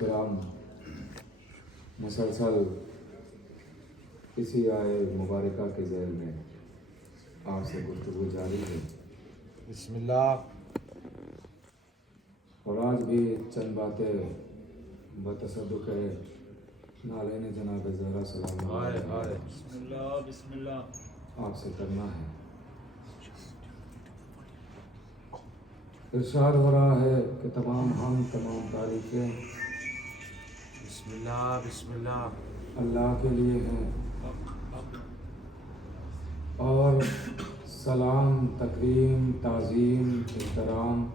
کرام مسلسل اسی آئے مبارکہ کے ذیل میں آپ سے گفتگو جاری ہے. بسم اللہ. اور آج بھی چند باتیں بتصدق ہے نالین جناب زہرا سلام بسم اللہ. آپ سے کرنا ہے. ارشاد ہو رہا ہے کہ تمام تعریفیں بسم اللہ. بسم اللہ. اللہ کے لیے ہیں اور سلام تکریم تعظیم احترام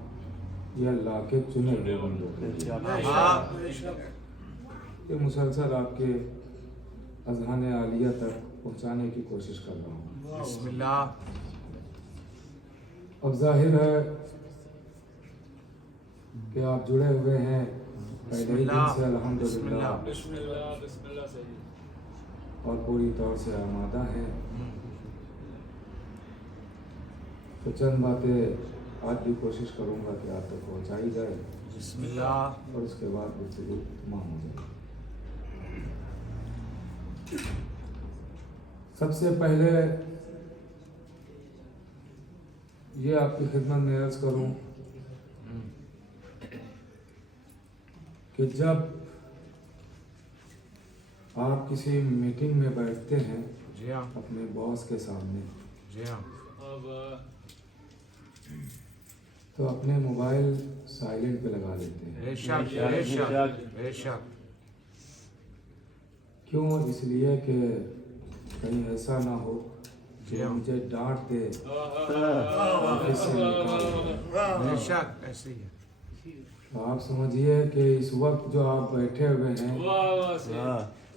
یہ اللہ کے چنے ہوئے بندوں کے لیے. یہ مسلسل آپ کے اذہان عالیہ تک پہنچانے کی کوشش کر رہا ہوں. بسم اللہ. اب ظاہر ہے کہ آپ جڑے ہوئے ہیں پہلے ہی دن سے الحمدللہ اور پوری طور سے آمادہ ہیں. تو چند باتیں آج بھی کوشش کروں گا کہ آپ تک پہنچائی جائے. بسم اللہ. اور اس کے بعد گفتگو تمام ہو جائے. سب سے پہلے یہ آپ کی خدمت میں عرض کروں کہ جب آپ کسی میٹنگ میں بیٹھتے ہیں جی ہاں. اپنے باس کے سامنے جی ہاں. تو اپنے موبائل سائلنٹ پہ لگا لیتے ہیں. بے شک. بے شک. بے شک. کیوں؟ اس لیے کہ کہیں ایسا نہ ہو کہ مجھے ڈانٹ دے آفس سے نکال دے. بے شک ایسے ہی ہے. تو آپ سمجھیے کہ اس وقت جو آپ بیٹھے ہوئے ہیں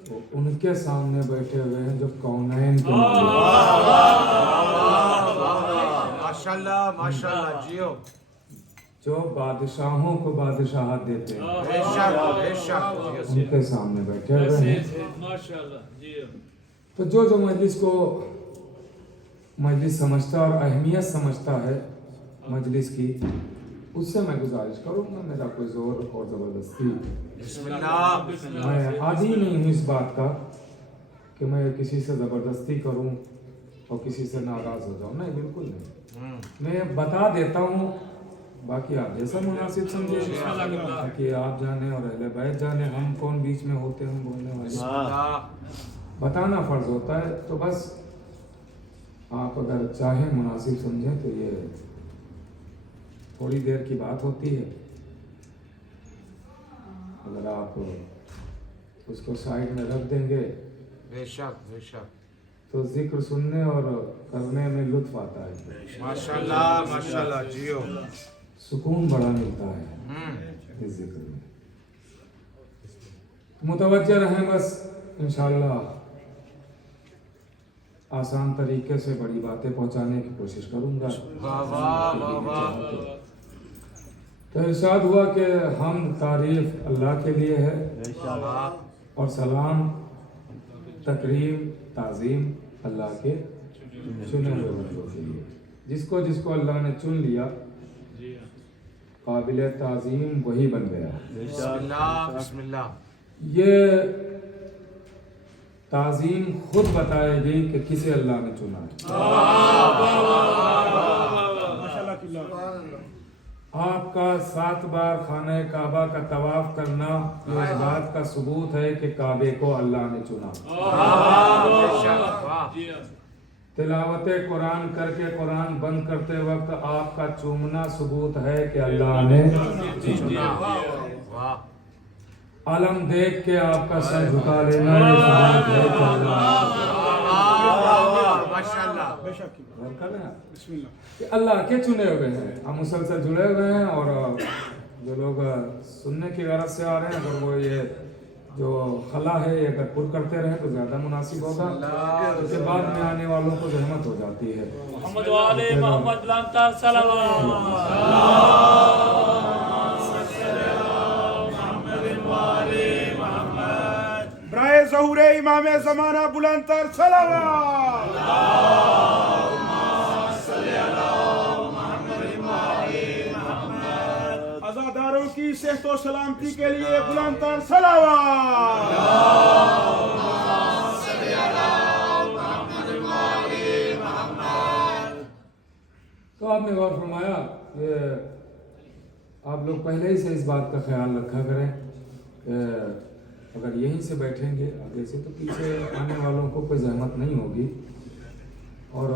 وہ ان کے سامنے بیٹھے ہوئے ہیں جو کونین کے مالک ہیں. ماشاءاللہ. ماشاءاللہ. جیو. جو بادشاہوں کو بادشاہت دیتے ہیں بے شک. بے شک. ان کے سامنے بیٹھے ہوئے ہیں. تو جو مجلس کو مجلس سمجھتا اور اہمیت سمجھتا ہے مجلس کی اس سے میں گزارش کروں گا. میرا کوئی زور اور زبردستی بسم اللہ. میں عادی نہیں ہوں اس بات کا کہ میں کسی سے زبردستی کروں اور کسی سے ناراض ہو جاؤں. نہیں، بالکل نہیں. میں بتا دیتا ہوں، باقی آپ جیسا مناسب سمجھے تاکہ آپ جانیں اور اہل بیت جانیں. ہم کون بیچ میں ہوتے ہیں بولنے والے. بتانا فرض ہوتا ہے. تو بس آپ اگر چاہیں مناسب سمجھیں تو یہ تھوڑی دیر کی بات ہوتی ہے. اگر آپ اس کو سائڈ میں رکھ دیں گے بے شک. بے شک. تو ذکر سننے اور کرنے میں لطف آتا ہے. ماشاءاللہ. ماشاءاللہ. جیو. سکون بڑا ملتا ہے اس ذکر میں. متوجہ رہیں بس. انشاءاللہ آسان طریقے سے بڑی باتیں پہنچانے کی کوشش کروں گا. تو ارشاد ہوا کہ ہم تعریف اللہ کے لیے ہے اور سلام تکریم تعظیم اللہ کے چنے ہوئے بندوں کے لیے. جس کو اللہ نے چن لیا قابل تعظیم وہی بن گیا. بسم اللہ. بسم اللہ. یہ تعظیم خود بتائے گی کہ کسے اللہ نے چنا ہے. آپ کا 7 بار خانہ کعبہ کا طواف کرنا یہ اس بات کا ثبوت ہے کہ کعبے کو اللہ نے چنا. تلاوت قرآن کر کے قرآن بند کرتے وقت آپ کا چومنا ثبوت ہے کہ اللہ نے چنا. علم دیکھ کے آپ کا سر جھکا لینا یہ ثبوت ہے کہ اللہ کے چنے ہوئے ہیں. ہم مسلسل جڑے ہوئے ہیں اور جو لوگ سننے کی غرض سے آ رہے ہیں اگر وہ یہ جو خلا ہے یہ اگر پر کرتے رہیں تو زیادہ مناسب ہوگا کیونکہ بعد میں آنے والوں کو زحمت ہو جاتی ہے. محمد وعلی محمد لانتا سلام. برائے ظہور امام زمانہ بلند تر صلوات. عزاداروں کی کی صحت و سلامتی کے لیے بلند تر صلوات. تو آپ نے غور فرمایا کہ آپ لوگ پہلے ہی سے اس بات کا خیال رکھا کریں کہ اگر یہیں سے بیٹھیں گے آگے سے تو پیچھے آنے والوں کو کوئی زحمت نہیں ہوگی، اور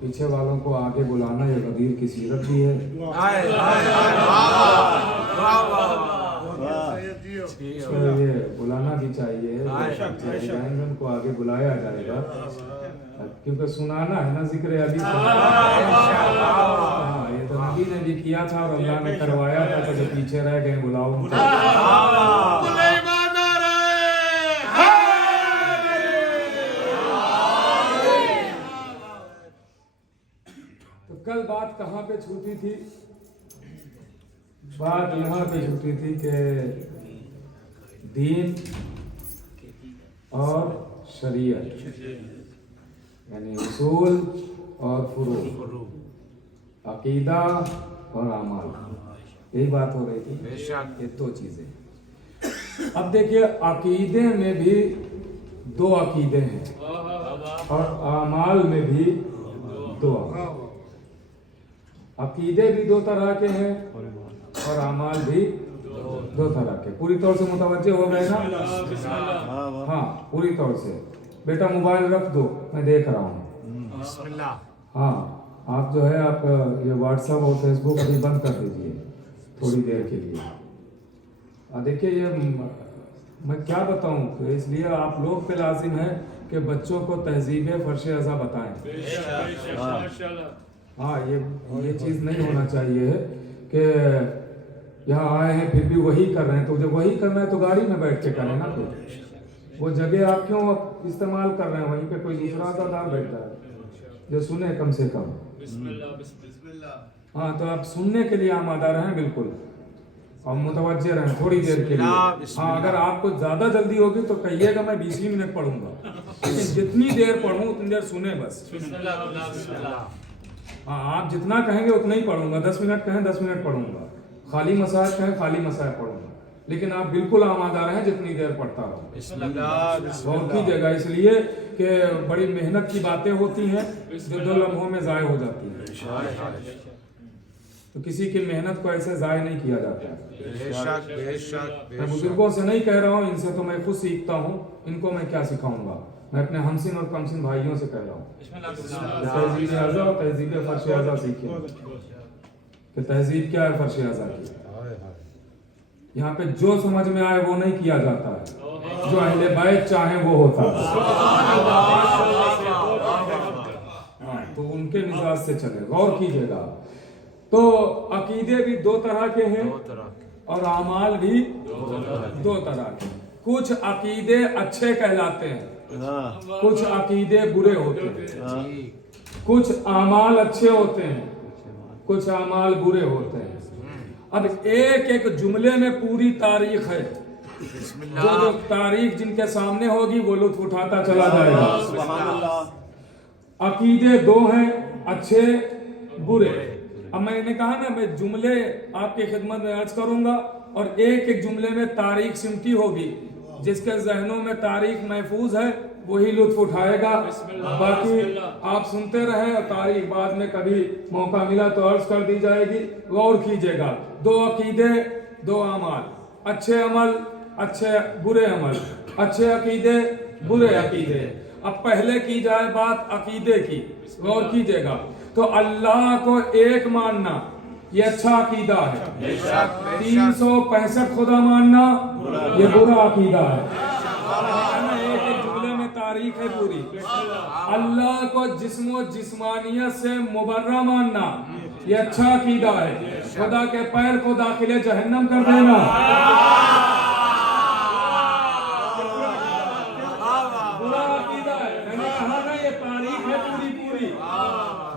پیچھے والوں کو آگے بلانا یہ غدیر کی سیرت بھی ہے. تو یہ بلانا بھی چاہیے، ان کو آگے بلایا جائے گا کیونکہ سنانا ہے نا ذکر علی. ہاں یہ تو نبی نے بھی کیا تھا اور اللہ نے کروایا تھا کہ جو پیچھے رہ گئے بلاؤ. تو کل بات کہاں پہ چھوٹی تھی؟ بات یہاں پہ چھوٹی تھی کہ دین اور شریعت یعنی اصول اور فروع، عقیدہ اور اعمال، یہی بات ہو رہی تھی. یہ دو چیزیں. اب دیکھیے عقیدے میں بھی دو عقیدے ہیں اور اعمال میں بھی دو. عقیدے بھی دو طرح کے ہیں اور اعمال بھی دو طرح کے. پوری طور سے متوجہ ہو گئے نا؟ ہاں پوری طور سے. بیٹا موبائل رکھ دو، میں دیکھ رہا ہوں. بسم اللہ. ہاں آپ جو ہے آپ یہ واٹس ایپ اور فیس بک ابھی بند کر دیجیے تھوڑی دیر کے لیے. دیکھیے یہ میں کیا بتاؤں کہ اس لیے آپ لوگ پہ لازم ہے کہ بچوں کو تہذیب فرش ازا بتائیں. ہاں یہ چیز نہیں ہونا چاہیے کہ یہاں آئے ہیں پھر بھی وہی کر رہے ہیں. تو جب وہی کرنا ہے تو گاڑی میں بیٹھ کے کریں نا. تو وہ جگہ آپ کیوں استعمال کر رہے ہیں؟ وہیں پہ کوئی دوسرا آزادار بیٹھتا ہے جو سنے کم سے کم. ہاں تو آپ سننے کے لیے آمادہ رہیں بالکل اور متوجہ رہیں تھوڑی دیر کے لیے. ہاں اگر آپ کو زیادہ جلدی ہوگی تو کہیے گا میں 20 منٹ پڑھوں گا، لیکن جتنی دیر پڑھوں اتنی دیر سنیں بس. ہاں آپ جتنا کہیں گے اتنا ہی پڑھوں گا. 10 منٹ کہیں 10 منٹ پڑھوں گا، خالی مسائل کہیں خالی مسائل پڑھوں گا، لیکن آپ بالکل آمادہ رہیں جتنی دیر پڑھتا رہو. غور کیجیے گا اس لیے کہ بڑی محنت کی باتیں ہوتی ہیں جو 2 لمحوں میں ضائع ہو جاتی ہیں. تو کسی کی محنت کو ایسے ضائع نہیں کیا جاتا. میں بزرگوں سے نہیں کہہ رہا ہوں، ان سے تو میں خود سیکھتا ہوں. ان کو میں کیا سکھاؤں گا؟ میں اپنے ہمسن اور کمسن بھائیوں سے کہہ رہا ہوں تہذیب اعضا اور تہذیب فرش اعضا سیکھیں کہ تہذیب کیا ہے فرش اعضا کی. یہاں پہ جو سمجھ میں آئے وہ نہیں کیا جاتا ہے، جو اہل بیت چاہیں وہ ہوتا ہے. تو ان کے مزاج سے چلے. غور کیجیے گا. تو عقیدے بھی 2 طرح کے ہیں اور اعمال بھی 2 طرح کے. کچھ عقیدے اچھے کہلاتے ہیں، کچھ عقیدے برے ہوتے ہیں. کچھ اعمال اچھے ہوتے ہیں، کچھ اعمال برے ہوتے ہیں. اب ایک جملے میں پوری تاریخ ہے. جو تاریخ جن کے سامنے ہوگی وہ لطف اٹھاتا چلا جائے گا. عقیدے 2 ہیں، اچھے برے. اب میں نے کہا نا میں جملے آپ کی خدمت میں عرض کروں گا اور ایک جملے میں تاریخ سمٹی ہوگی. جس کے ذہنوں میں تاریخ محفوظ ہے وہی لطف اٹھائے گا. باقی آپ سنتے رہیں اور تاریخ بعد میں کبھی موقع ملا تو عرض کر دی جائے گی. غور کیجیے گا. 2 عقیدے 2 اعمال، اچھے عمل اچھے برے عمل، اچھے عقیدے برے عقیدے. اب پہلے کی جائے بات عقیدے کی. غور کیجیے گا. تو اللہ کو ایک ماننا یہ اچھا عقیدہ ہے. 365 خدا ماننا یہ برا عقیدہ ہے. ایک جملے میں تاریخ ہے پوری. اللہ کو جسم و جسمانیت سے مبرہ ماننا یہ اچھا عقیدہ ہے. خدا کے پیر کو داخل جہنم کر دینا برا عقیدہ ہے. میں نے کہا نا یہ تاریخ ہے پوری.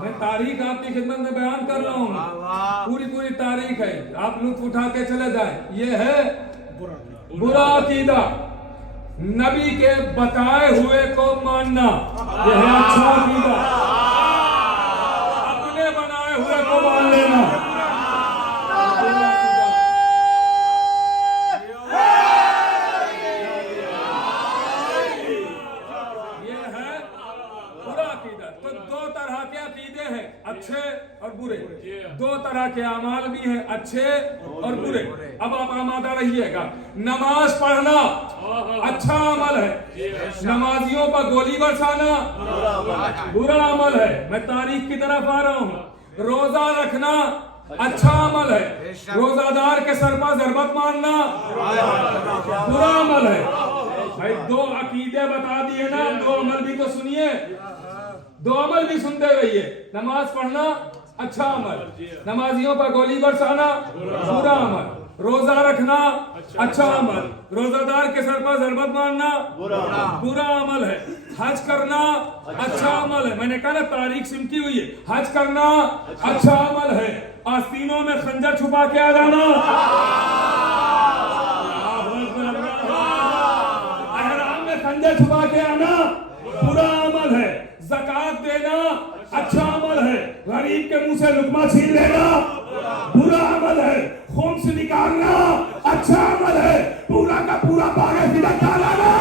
میں تاریخ آپ کی خدمت میں بیان کر رہا ہوں. پوری تاریخ ہے. آپ لطف اٹھا کے چلے جائیں. یہ ہے برا عقیدہ. نبی کے بتائے ہوئے کو ماننا یہ ہے اچھا عقیدہ. اپنے بنائے ہوئے کو مان لینا. برے. دو طرح کے اعمال بھی ہیں, اچھے اور برے. اب آپ آمادہ رہیے گا. نماز پڑھنا اچھا عمل ہے, نمازیوں پر گولی برسانا برا عمل ہے. میں تاریخ کی طرف آ رہا ہوں. روزہ رکھنا اچھا عمل ہے, روزہ دار کے سر پر ضربت مارنا برا عمل ہے. بھائی دو عقیدے بتا دیے نا, دو عمل بھی تو سنیے, دو عمل بھی سنتے رہیے. نماز پڑھنا اچھا عمل, نمازیوں پر گولی برسانا برا عمل. روزہ رکھنا اچھا عمل, روزہ دار کے سر پر ضربت مارنا برا عمل ہے. حج کرنا اچھا عمل ہے. میں نے کہا نا تاریخ سمٹی ہوئی ہے. حج کرنا اچھا عمل ہے. آستینوں میں خنجر چھپا کے آ جانا, احرام میں خنجر چھپا کے آنا برا عمل ہے. زکات دینا اچھا عمل ہے. غریب کے منہ سے لقمہ چھین لینا برا عمل ہے. خمس نکالنا اچھا عمل ہے. پورا کا پورا باغ فدیہ ڈالانا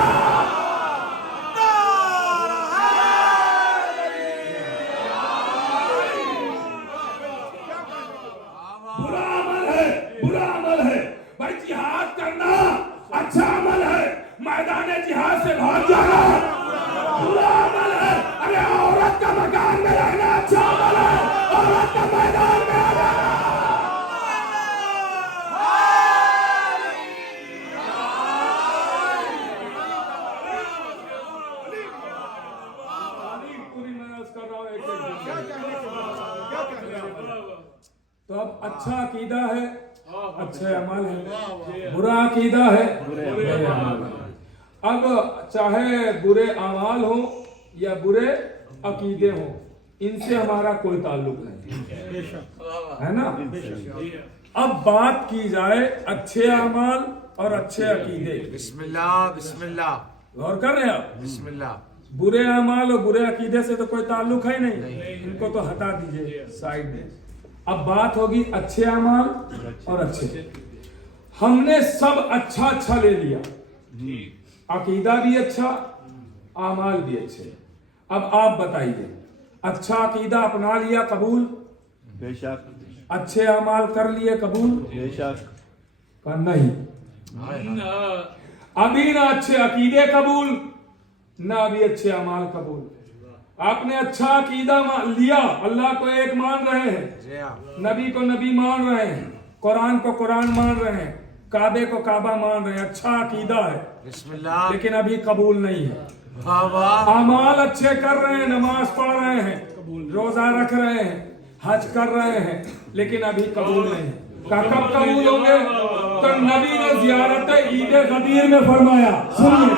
برا عمل ہے, برا عمل ہے. بھائی جہاد کرنا اچھا عمل ہے. میدان جہاد سے بھاگ جانا برا عمل ہے. ارے عورت کا مکان میں رہنا اچھا عمل ہے, عورت کا میدان میں آ جانا تو اب اچھا عقیدہ ہے اچھے عمل ہے, برا عقیدہ ہے برے عمل ہے. اب چاہے برے اعمال ہوں یا برے عقیدے ہوں, ان سے ہمارا کوئی تعلق نہیں ہے نا. اب بات کی جائے اچھے اعمال اور اچھے عقیدے. بسم اللہ بسم اللہ. غور کر رہے ہیں آپ؟ بسم اللہ. برے اعمال اور برے عقیدے سے تو کوئی تعلق ہے نہیں, ان کو تو ہٹا دیجئے سائڈ میں. اب بات ہوگی اچھے اعمال اور اچھے. ہم نے سب اچھا اچھا لے لیا, عقیدہ بھی اچھا اعمال بھی اچھے. اب آپ بتائیے, اچھا عقیدہ اپنا لیا قبول, بے شک اچھے اعمال کر لیے قبول, بے شک کہ نہیں. ابھی نہ اچھے عقیدے قبول نہ ابھی اچھے اعمال قبول. آپ نے اچھا عقیدہ لیا, اللہ کو ایک مان رہے ہیں, نبی کو نبی مان رہے ہیں, قرآن کو قرآن مان رہے ہیں, کعبے کو کعبہ مان رہے ہیں, اچھا عقیدہ ہے بسم اللہ. لیکن ابھی قبول نہیں ہے. واہ واہ. اعمال اچھے کر رہے ہیں, نماز پڑھ رہے ہیں, روزہ رکھ رہے ہیں, حج کر رہے ہیں, لیکن ابھی قبول نہیں. کب قبول ہوں گے؟ تو نبی نے زیارت عید غدیر میں فرمایا, سنیے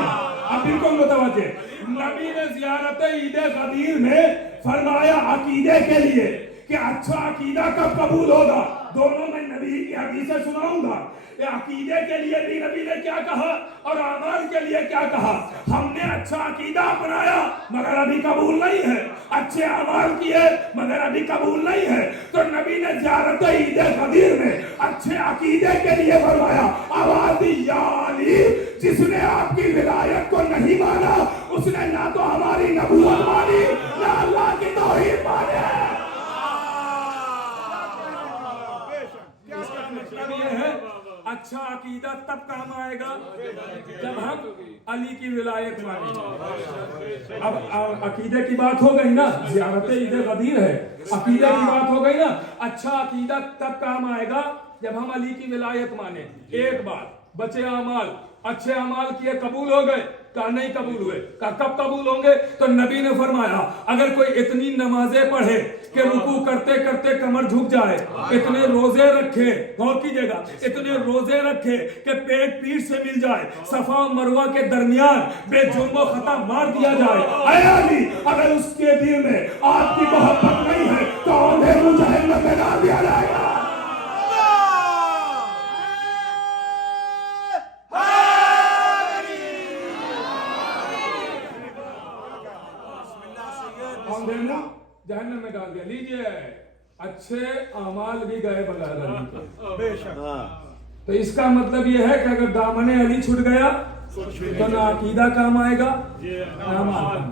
اب بالکل متوجہ, نبی نے زیارت عید غدیر میں فرمایا عقیدے کے لیے کہ اچھا عقیدہ کب قبول ہوگا. دونوں میں نبی کی حدیثیں سناؤں گا. عقیدے کے لیے بھی نبی نے کیا کہا اور اعمال کے لیے کیا کہا. ہم نے اچھا عقیدہ اپنایا مگر ابھی قبول نہیں ہے, اچھے اعمال کیے مگر ابھی قبول نہیں ہے. تو نبی نے زیارت عید غدیر میں اچھے عقیدے کے لیے فرمایا آواز دی یا علی, جس نے آپ کی ولایت کو نہیں مانا اس نے نہ تو ہماری نبوت مانی نہ اللہ کی توحید مانی. اچھا عقیدہ تب کام آئے گا جب ہم علی کی ولایت مانیں. اب عقیدے کی بات ہو گئی نا, زیارت عید غدیر ہے, عقیدے کی بات ہو گئی نا. اچھا عقیدہ تب کام آئے گا جب ہم علی کی ولایت مانیں. ایک بات بچے اعمال, اچھے اعمال کیے قبول ہو گئے, کہا نہیں قبول ہوئے, کہا کب قبول ہوں گے؟ تو نبی نے فرمایا اگر کوئی اتنی نمازیں پڑھے کہ رکوع کرتے کرتے کمر جھک جائے, اتنے روزے رکھے, غور کیجئے گا, اتنے روزے رکھے کہ پیٹ پیٹ سے مل جائے, صفا و مروہ کے درمیان بے جرم و خطا مار دیا جائے. اے علی, اگر اس کے دل میں آپ کی محبت نہیں ہے تو انہیں جہنم میں ڈال دیا جائے گا. جہنم میں ڈال دیا. لیجئے اچھے اعمال بھی گئے بغیر علی کے. بے شک. تو اس کا مطلب یہ ہے کہ اگر دامن علی چھٹ گیا تو نہ عقیدہ کام آئے گا نہ اعمال کام آئے گا.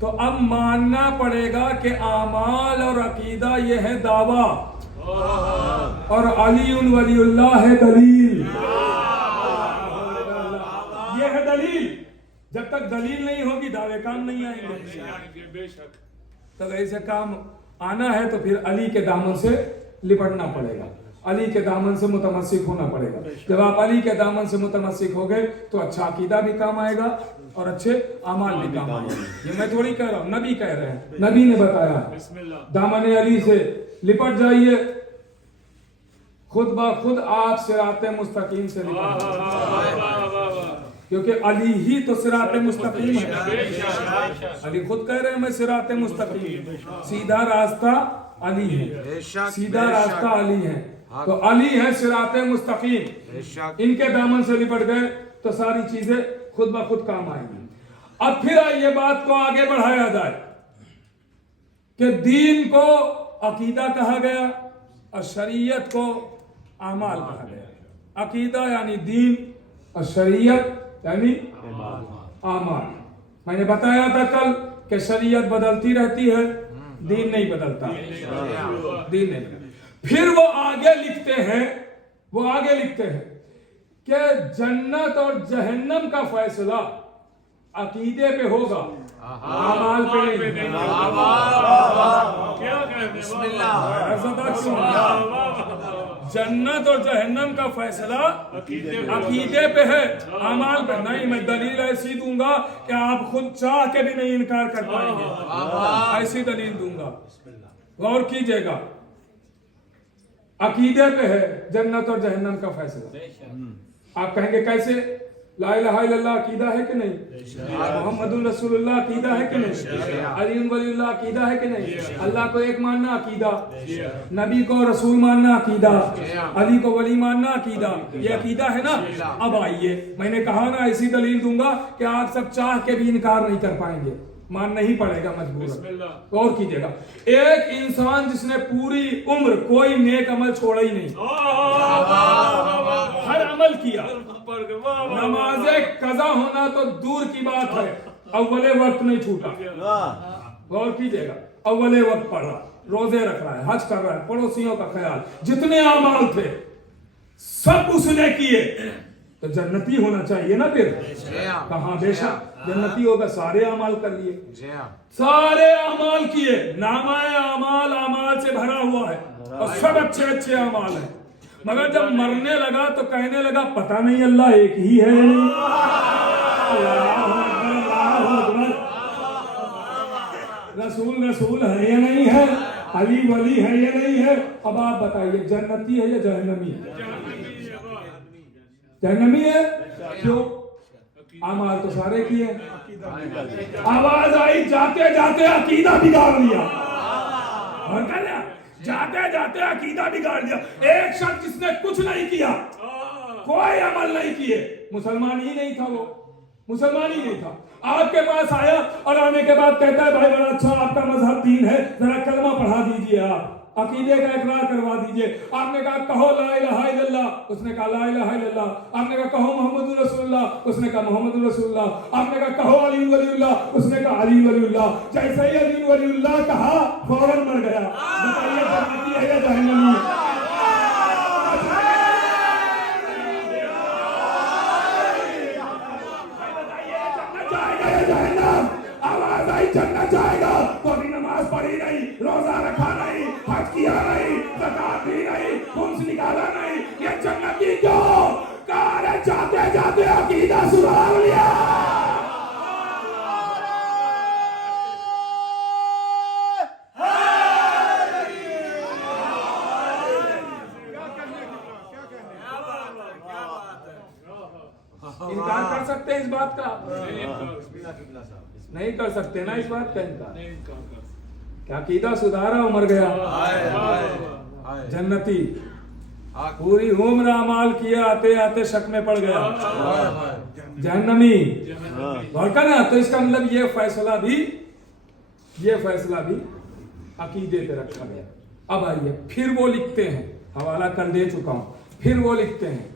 تو اب ماننا پڑے گا کہ اعمال اور عقیدہ یہ ہے دعویٰ اور علی ولی اللہ ہے دلیل. یہ ہے دلیل. جب تک دلیل نہیں ہوگی دعوے کام نہیں آئیں گے. تو ایسے کام آنا ہے تو پھر علی کے دامن سے لپٹنا پڑے گا, علی کے دامن سے متمسک ہونا پڑے گا. جب آپ علی کے دامن سے متمسک ہو گئے تو اچھا عقیدہ بھی کام آئے گا اور اچھے اعمال بھی کام آئے گا. یہ میں تھوڑی کہہ رہا ہوں, نبی کہہ رہے ہیں, نبی نے بتایا دامن علی سے لپٹ جائیے, خود بخود آپ صراط مستقیم سے لپٹ جائیے, کیونکہ علی ہی تو صراط مستقیم ہے. علی خود کہہ رہے ہیں میں صراط مستقیم, سیدھا راستہ علی ہے, سیدھا راستہ علی ہے. تو علی ہے صراط مستقیم, ان کے دامن سے لپٹ گئے تو ساری چیزیں خود بخود کام آئیں گی. اب پھر آئیے بات کو آگے بڑھایا جائے کہ دین کو عقیدہ کہا گیا اور شریعت کو اعمال کہا گیا. عقیدہ یعنی دین اور شریعت یعنی اعمال. میں نے بتایا تھا کل کہ شریعت بدلتی رہتی ہے, دین نہیں بدلتا, دین نہیں بدلتا. پھر وہ آگے لکھتے ہیں کہ جنت اور جہنم کا فیصلہ عقیدے پہ ہوگا, اعمال پہ نہیں. بسم اللہ. جنت اور جہنم کا فیصلہ عقیدے پہ ہے, اعمال پہ نہیں. میں دلیل ایسی دوں گا کہ آپ خود چاہ کے بھی نہیں انکار کر پائیں گے, ایسی دلیل دوں گا, غور کیجئے گا. عقیدے پہ ہے جنت اور جہنم کا فیصلہ. آپ کہیں گے کیسے؟ لا الہ الا اللہ عقیدہ ہے کہ نہیں, محمد رسول اللہ عقیدہ ہے کہ نہیں, علی ولی اللہ عقیدہ ہے کہ نہیں, اللہ کو ایک ماننا عقیدہ, نبی کو رسول ماننا عقیدہ, علی کو ولی ماننا عقیدہ, یہ عقیدہ ہے نا. اب آئیے, میں نے کہا نا ایسی دلیل دوں گا کہ آپ سب چاہ کے بھی انکار نہیں کر پائیں گے, ماننا ہی پڑے گا مجبور. غور کیجئے گا, ایک انسان جس نے پوری عمر کوئی نیک عمل چھوڑا ہی نہیں, ہر عمل کیا, نماز قضا ہونا تو دور کی بات ہے, اول وقت نہیں چھوٹا. غور کیجئے گا, اول وقت پڑھ رہا, روزے رکھ رہا ہے, حج کر رہا ہے, پڑوسیوں کا خیال, جتنے اعمال تھے سب اس نے کیے, تو جنتی ہونا چاہیے نا. پھر کہاں بے شک جنتی ہوگا, سارے اعمال کر لیے, سارے اعمال کیے, نامہ اعمال سے بھرا ہوا ہے اور سب اچھے اچھے اعمال ہیں. مگر جب مرنے لگا تو کہنے لگا پتہ نہیں اللہ ایک ہی ہے. رسول ہے یا نہیں ہے, علی ولی ہے یا نہیں ہے. اب آپ بتائیے جنتی ہے یا جہنمی ہے؟ جہنمی ہے. کیوں؟ اعمال تو سارے کیے. آواز آئی جاتے جاتے عقیدہ بگاڑ لیا, اور کہہ لیا جاتے جاتے عقیدہ بگاڑ دیا. ایک شخص جس نے کچھ نہیں کیا, کوئی عمل نہیں کیے, مسلمان ہی نہیں تھا, وہ مسلمان ہی نہیں تھا, آپ کے پاس آیا اور آنے کے بعد کہتا ہے بھائی بڑا اچھا آپ کا مذہب دین ہے, ذرا کلمہ پڑھا دیجئے, آپ عقیدے کا اقرار کروا دیجئے. آپ نے کہا کہو لا الہ الا اللہ, اس نے کہا لا الہ الا اللہ. آپ نے کہا کہو محمد رسول اللہ, اس نے کہا محمد رسول اللہ. آپ نے کہا کہو علی ولی اللہ, اس نے کہا علی ولی اللہ. جیسے ہی علی ولی اللہ کہا فوراً مر گیا. بتائیے جنتی ہے یا جہنمی ہے؟ آواز آئی جنت جائے گا تو ابھی نماز پڑھی نہیں, روزہ رکھا نہیں, حج کیا نہیں, زکات دی نہیں, خمس نکالا نہیں, یہ جنتی کیوں؟ کہا جاتے جاتے عقیدہ سدھار لیا. انکار کر سکتے ہیں اس بات کا؟ نہیں کر سکتے نا اس بات کا انکار. کیا عقیدہ سدھارا مر گیا جنتی, پوری عمر اعمال کیا, آتے آتے شک میں پڑ گیا جہنمی. اور کہنا تو اس کا مطلب یہ فیصلہ بھی عقیدے پہ رکھا گیا. اب آئیے پھر وہ لکھتے ہیں, حوالہ کر دے چکا ہوں, پھر وہ لکھتے ہیں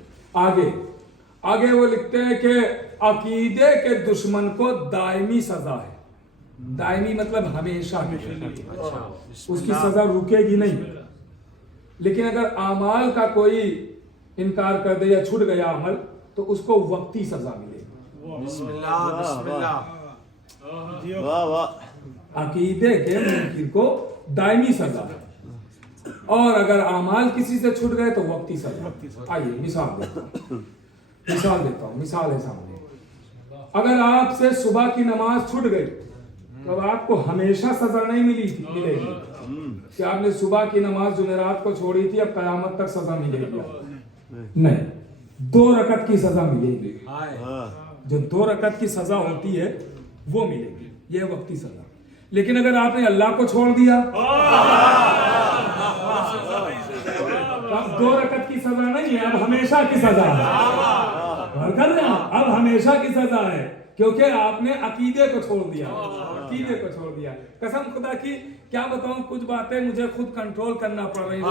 آگے وہ لکھتے ہیں کہ عقیدے کے دشمن کو دائمی سزا ہے. दायमी मतलब हमेशा की, उसकी सजा रुकेगी नहीं। लेकिन अगर आमाल का कोई इनकार कर दे या छूट गया अमल तो उसको वक्ती सजा मिलेगी। बिस्मिल्लाह बिस्मिल्लाह। वाह वाह। अकीदे के मुनकिर को दायमी सजा है, और अगर आमाल किसी से छूट गए तो वक्ती सजा। आइए मिसाल देता हूँ, मिसाल है सामने। अगर आपसे सुबह की नमाज छूट गई तो आपको हमेशा सजा नहीं मिलेगी कि आपने सुबह की नमाज जुमेरात को छोड़ी थी, अब कयामत तक सजा मिलेगी। नहीं, 2 रकत की सजा मिलेगी। जो 2 रकत की सजा होती है वो मिलेगी, ये वक्ती सजा। लेकिन अगर आपने अल्लाह को छोड़ दिया तो अब 2 रकत की सजा नहीं है, अब हमेशा की सजा है। अब हमेशा की सजा है, क्योंकि आपने अकीदे को छोड़ दिया। कसम खुदा की क्या बताऊं, कुछ बातें मुझे खुद कंट्रोल करना पड़ रही है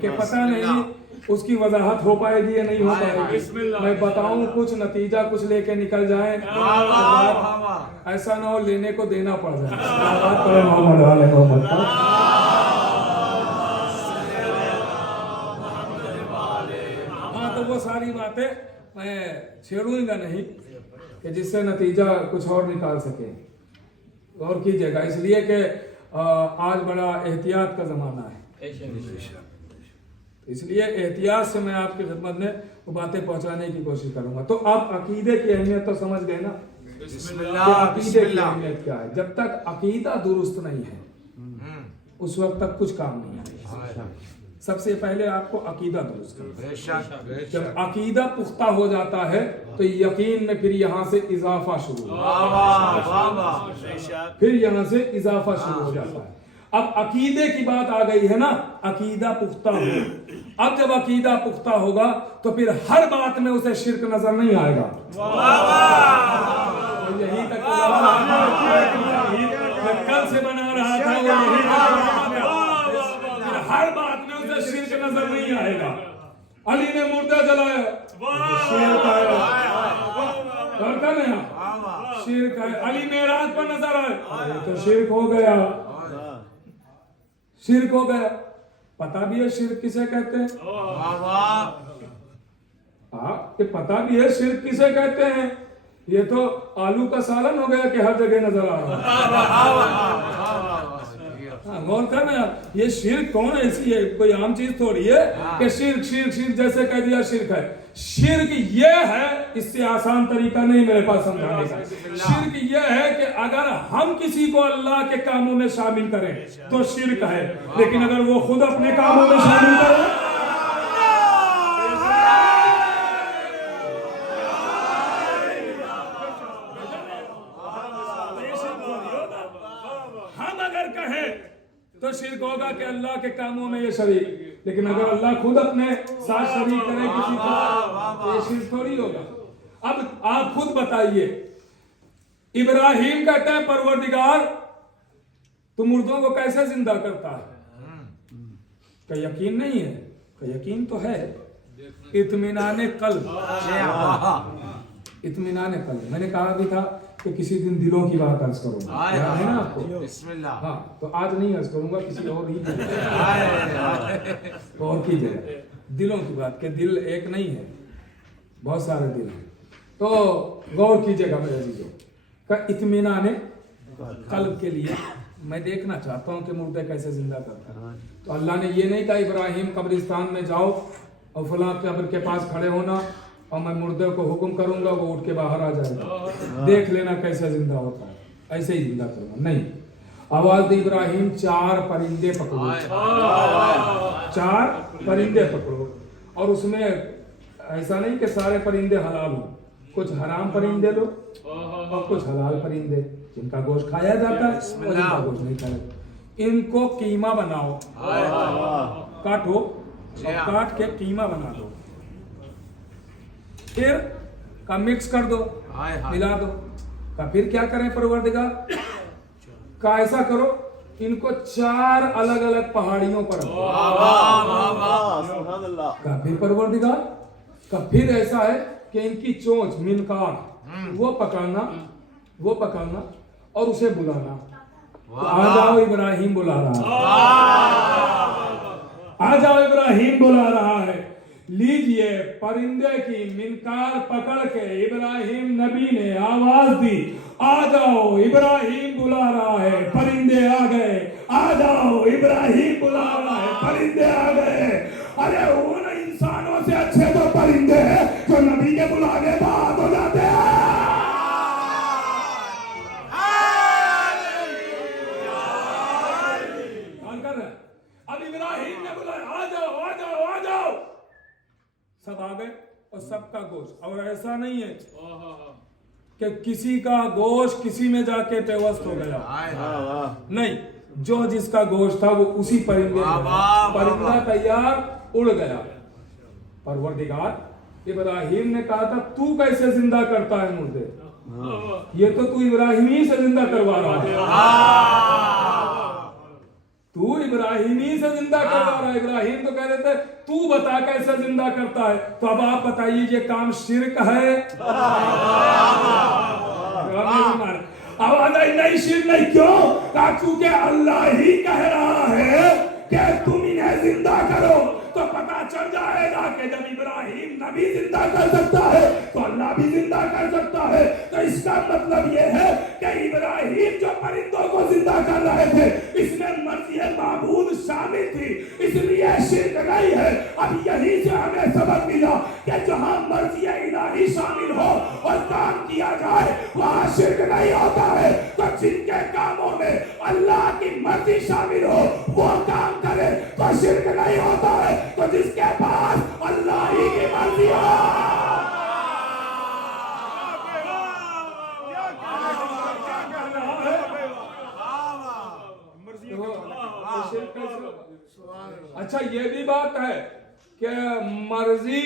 कि पता नहीं उसकी वजाहत हो पाएगी या नहीं हो पाएगी। मैं बताऊं कुछ, नतीजा कुछ लेके निकल जाए, ऐसा ना हो लेने को देना पड़ जाए। हाँ, तो वो सारी बातें मैं छेड़ूंगा नहीं कि जिससे नतीजा कुछ और निकाल सके। गौर कीजिएगा, इसलिए कि आज बड़ा एहतियात का ज़माना है, इसलिए एहतियात से मैं आपकी खिदमत में वो बातें पहुंचाने की कोशिश करूंगा। तो आप अकीदे की अहमियत तो समझ गए ना। अकीदे की अहमियत क्या है? जब तक अकीदा दुरुस्त नहीं है उस वक्त तक कुछ काम नहीं है। सबसे पहले आपको अकीदा दुरुस्त करना है। जब अकीदा पुख्ता हो जाता है तो यकीन में फिर यहाँ से इजाफा शुरू हो जाता है। अब अकीदे की बात आ गई है ना, अकीदा पुख्ता हो। अब जब अकीदा पुख्ता होगा तो फिर हर बात में उसे शिर्क नजर नहीं आएगा। यही तक कल से बना रहा था, फिर हर बात में उसे शिर्क नजर नहीं आएगा। अली ने मुर्दा जलाया, शिर्क है। अली मेराज पर नजर आए तो शिर्क हो गया। शिर्क हो गया। पता भी है शिर्क किसे कहते हैं? कि पता भी है शिर्क किसे कहते हैं? ये तो आलू का सालन हो गया कि हर जगह नजर आ रहा है। गौर करना, ये शिर्क कौन है? ऐसी है कोई आम चीज थोड़ी है कि शिर्क शिर्क शिर्क जैसे कह दिया शिर्क है। शिर्क ये है, इससे आसान तरीका नहीं मेरे पास समझाने का। शिर्क ये है कि अगर हम किसी को अल्लाह के कामों में शामिल करें तो शिर्क है, लेकिन अगर वो खुद अपने कामों में शामिल करें तो शिर्क होगा कि अल्लाह के कामों में ये शरीक। लेकिन अगर अल्लाह खुद अपने साथ शरीक करे किसी को तो ये शिर्क थोड़ी होगा। अब आप खुद बताइए, इब्राहिम कहते हैं परवरदिगार तू मुर्दों को कैसे जिंदा करता है? क्या यकीन नहीं है? क्या यकीन तो है। इत्मीनाने कल्ब, इत्मीनाने कल्ब। मैंने कहा भी था कि किसी दिन दिलों की बात अर्ज करूंगा, याद है ना आपको? हाँ, तो आज नहीं अर्ज करूंगा, किसी और ही और कीजिएगा। दिलों की बात, के दिल एक नहीं है, बहुत सारे दिल हैं। तो गौर कीजिएगा मेरे अजीजों का इत्मीनाने कल्ब के लिए मैं देखना चाहता हूँ कि मुर्दे कैसे जिंदा करता है। तो अल्लाह ने ये नहीं कहा इब्राहिम कब्रिस्तान में जाओ और फलां कब्र के पास खड़े होना और मैं मुर्दे को हुक्म करूंगा वो उठ के बाहर आ जाएगा, देख लेना कैसे जिंदा होता है, ऐसे ही जिंदा करूंगा। नहीं, आवाज दी इब्राहिम 4 परिंदे पकड़ो, 4 परिंदे पकड़ो। और उसमें ऐसा नहीं कि सारे परिंदे हलाल हो, कुछ हराम परिंदे लो और कुछ हलाल परिंदे जिनका गोश्त खाया जाता है और जिनका गोश्त नहीं खाया। इनको कीमा बनाओ, काटो और काट के कीमा बना दो, फिर का मिक्स कर दो, मिला दो। का फिर क्या करें परवरदिगार का ऐसा करो, इनको 4 अलग अलग पहाड़ियों पर का फिर परवरदिगार का फिर ऐसा है कि इनकी चोंच मिनकार वो पकड़ना اور اسے بلانا. آ جاؤ ابراہیم بلا رہا ہے. آ جاؤ ابراہیم بلا رہا ہے. لیجئے پرندے کی منقار پکڑ کے ابراہیم نبی نے آواز دی. آ جاؤ ابراہیم بلا رہا ہے. پرندے آ گئے. آ جاؤ ابراہیم بلا رہا ہے. پرندے آ گئے. ارے ان انسانوں سے اچھے تو پرندے ہیں جو نبی کے بلانے بعد ہو جاتے ہیں. اب ابراہیم نے بلایا آ جاؤ آ جاؤ آ جاؤ. سب آ گئے اور سب کا گوشت. اور ایسا نہیں ہے کہ کسی کا گوشت کسی میں جا کے پیوست ہو گیا. نہیں, جو جس کا گوشت تھا وہ اسی پرندے میں. پرندہ تیار اڑ گیا. پروردگار ابراہیم نے کہا تھا تو کیسے زندہ کرتا ہے مردے؟ یہ تو ابراہیمی سے زندہ کروا رہا ہے. تو ابراہیمی سے زندہ کروا رہا ہے. ابراہیم تو کہہ رہے تھے تو بتا کیسے زندہ کرتا ہے. تو اب آپ بتائیے یہ کام شرک ہے؟ آواز آئی نہیں شرک نہیں. کیوں؟ چونکہ اللہ ہی کہہ رہا ہے کہ تم انہیں زندہ کرو. تو پتا چل جائے گا کہ جب ابراہیم نبی زندہ کر سکتا ہے تو اللہ بھی زندہ کر سکتا ہے. تو اس کا مطلب یہ ہے کہ ابراہیم جو پرندوں کو زندہ کر رہے تھے اس میں مرضی معبود شامل تھی, اس لیے شرک نہیں ہے. اب یہی سے ہمیں سبق ملا کہ جہاں مرضی الہی شامل ہو اور کام کیا جائے وہاں شرک نہیں ہوتا ہے. تو جن کے کاموں میں اللہ کی مرضی شامل ہو وہ کام کرے تو شرک نہیں ہوتا ہے. تو جس کے پاس اللہ ہی کی مرضی ہو اچھا یہ بھی بات ہے کہ مرضی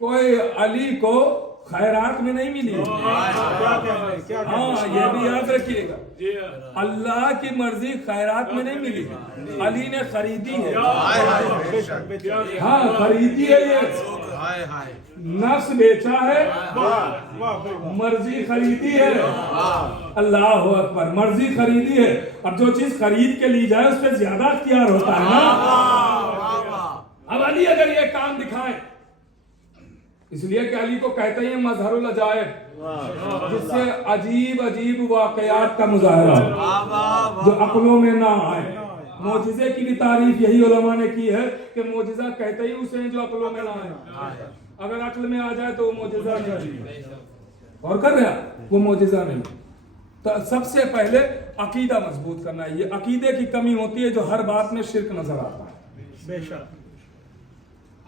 کوئی علی کو خیرات میں نہیں ملی. ہاں یہ بھی یاد رکھیے گا, اللہ کی مرضی خیرات میں نہیں ملی, علی نے خریدی ہے. ہاں خریدی ہے, یہ نفس بیچا ہے, مرضی خریدی ہے. اللہ اکبر, مرضی خریدی ہے. اب جو چیز خرید کے لی جائے اس پہ زیادہ اختیار ہوتا ہے نا. اب علی اگر یہ کام دکھائے, اس لیے کہ علی کو کہتے ہیں مظہر العجائب, جس سے عجیب عجیب واقعات کا مظاہرہ ہو جو عقلوں میں نہ آئے. معجزے کی بھی تعریف یہی علماء نے کی ہے کہ معجزہ کہتے ہی اسے ہیں جو عقلوں میں نہ آئے. اگر عقل میں آ جائے تو وہ معجزہ نہیں. اور کر رہا وہ معجزہ نہیں. تو سب سے پہلے عقیدہ مضبوط کرنا ہے. یہ عقیدے کی کمی ہوتی ہے جو ہر بات میں شرک نظر آتا ہے. بے شک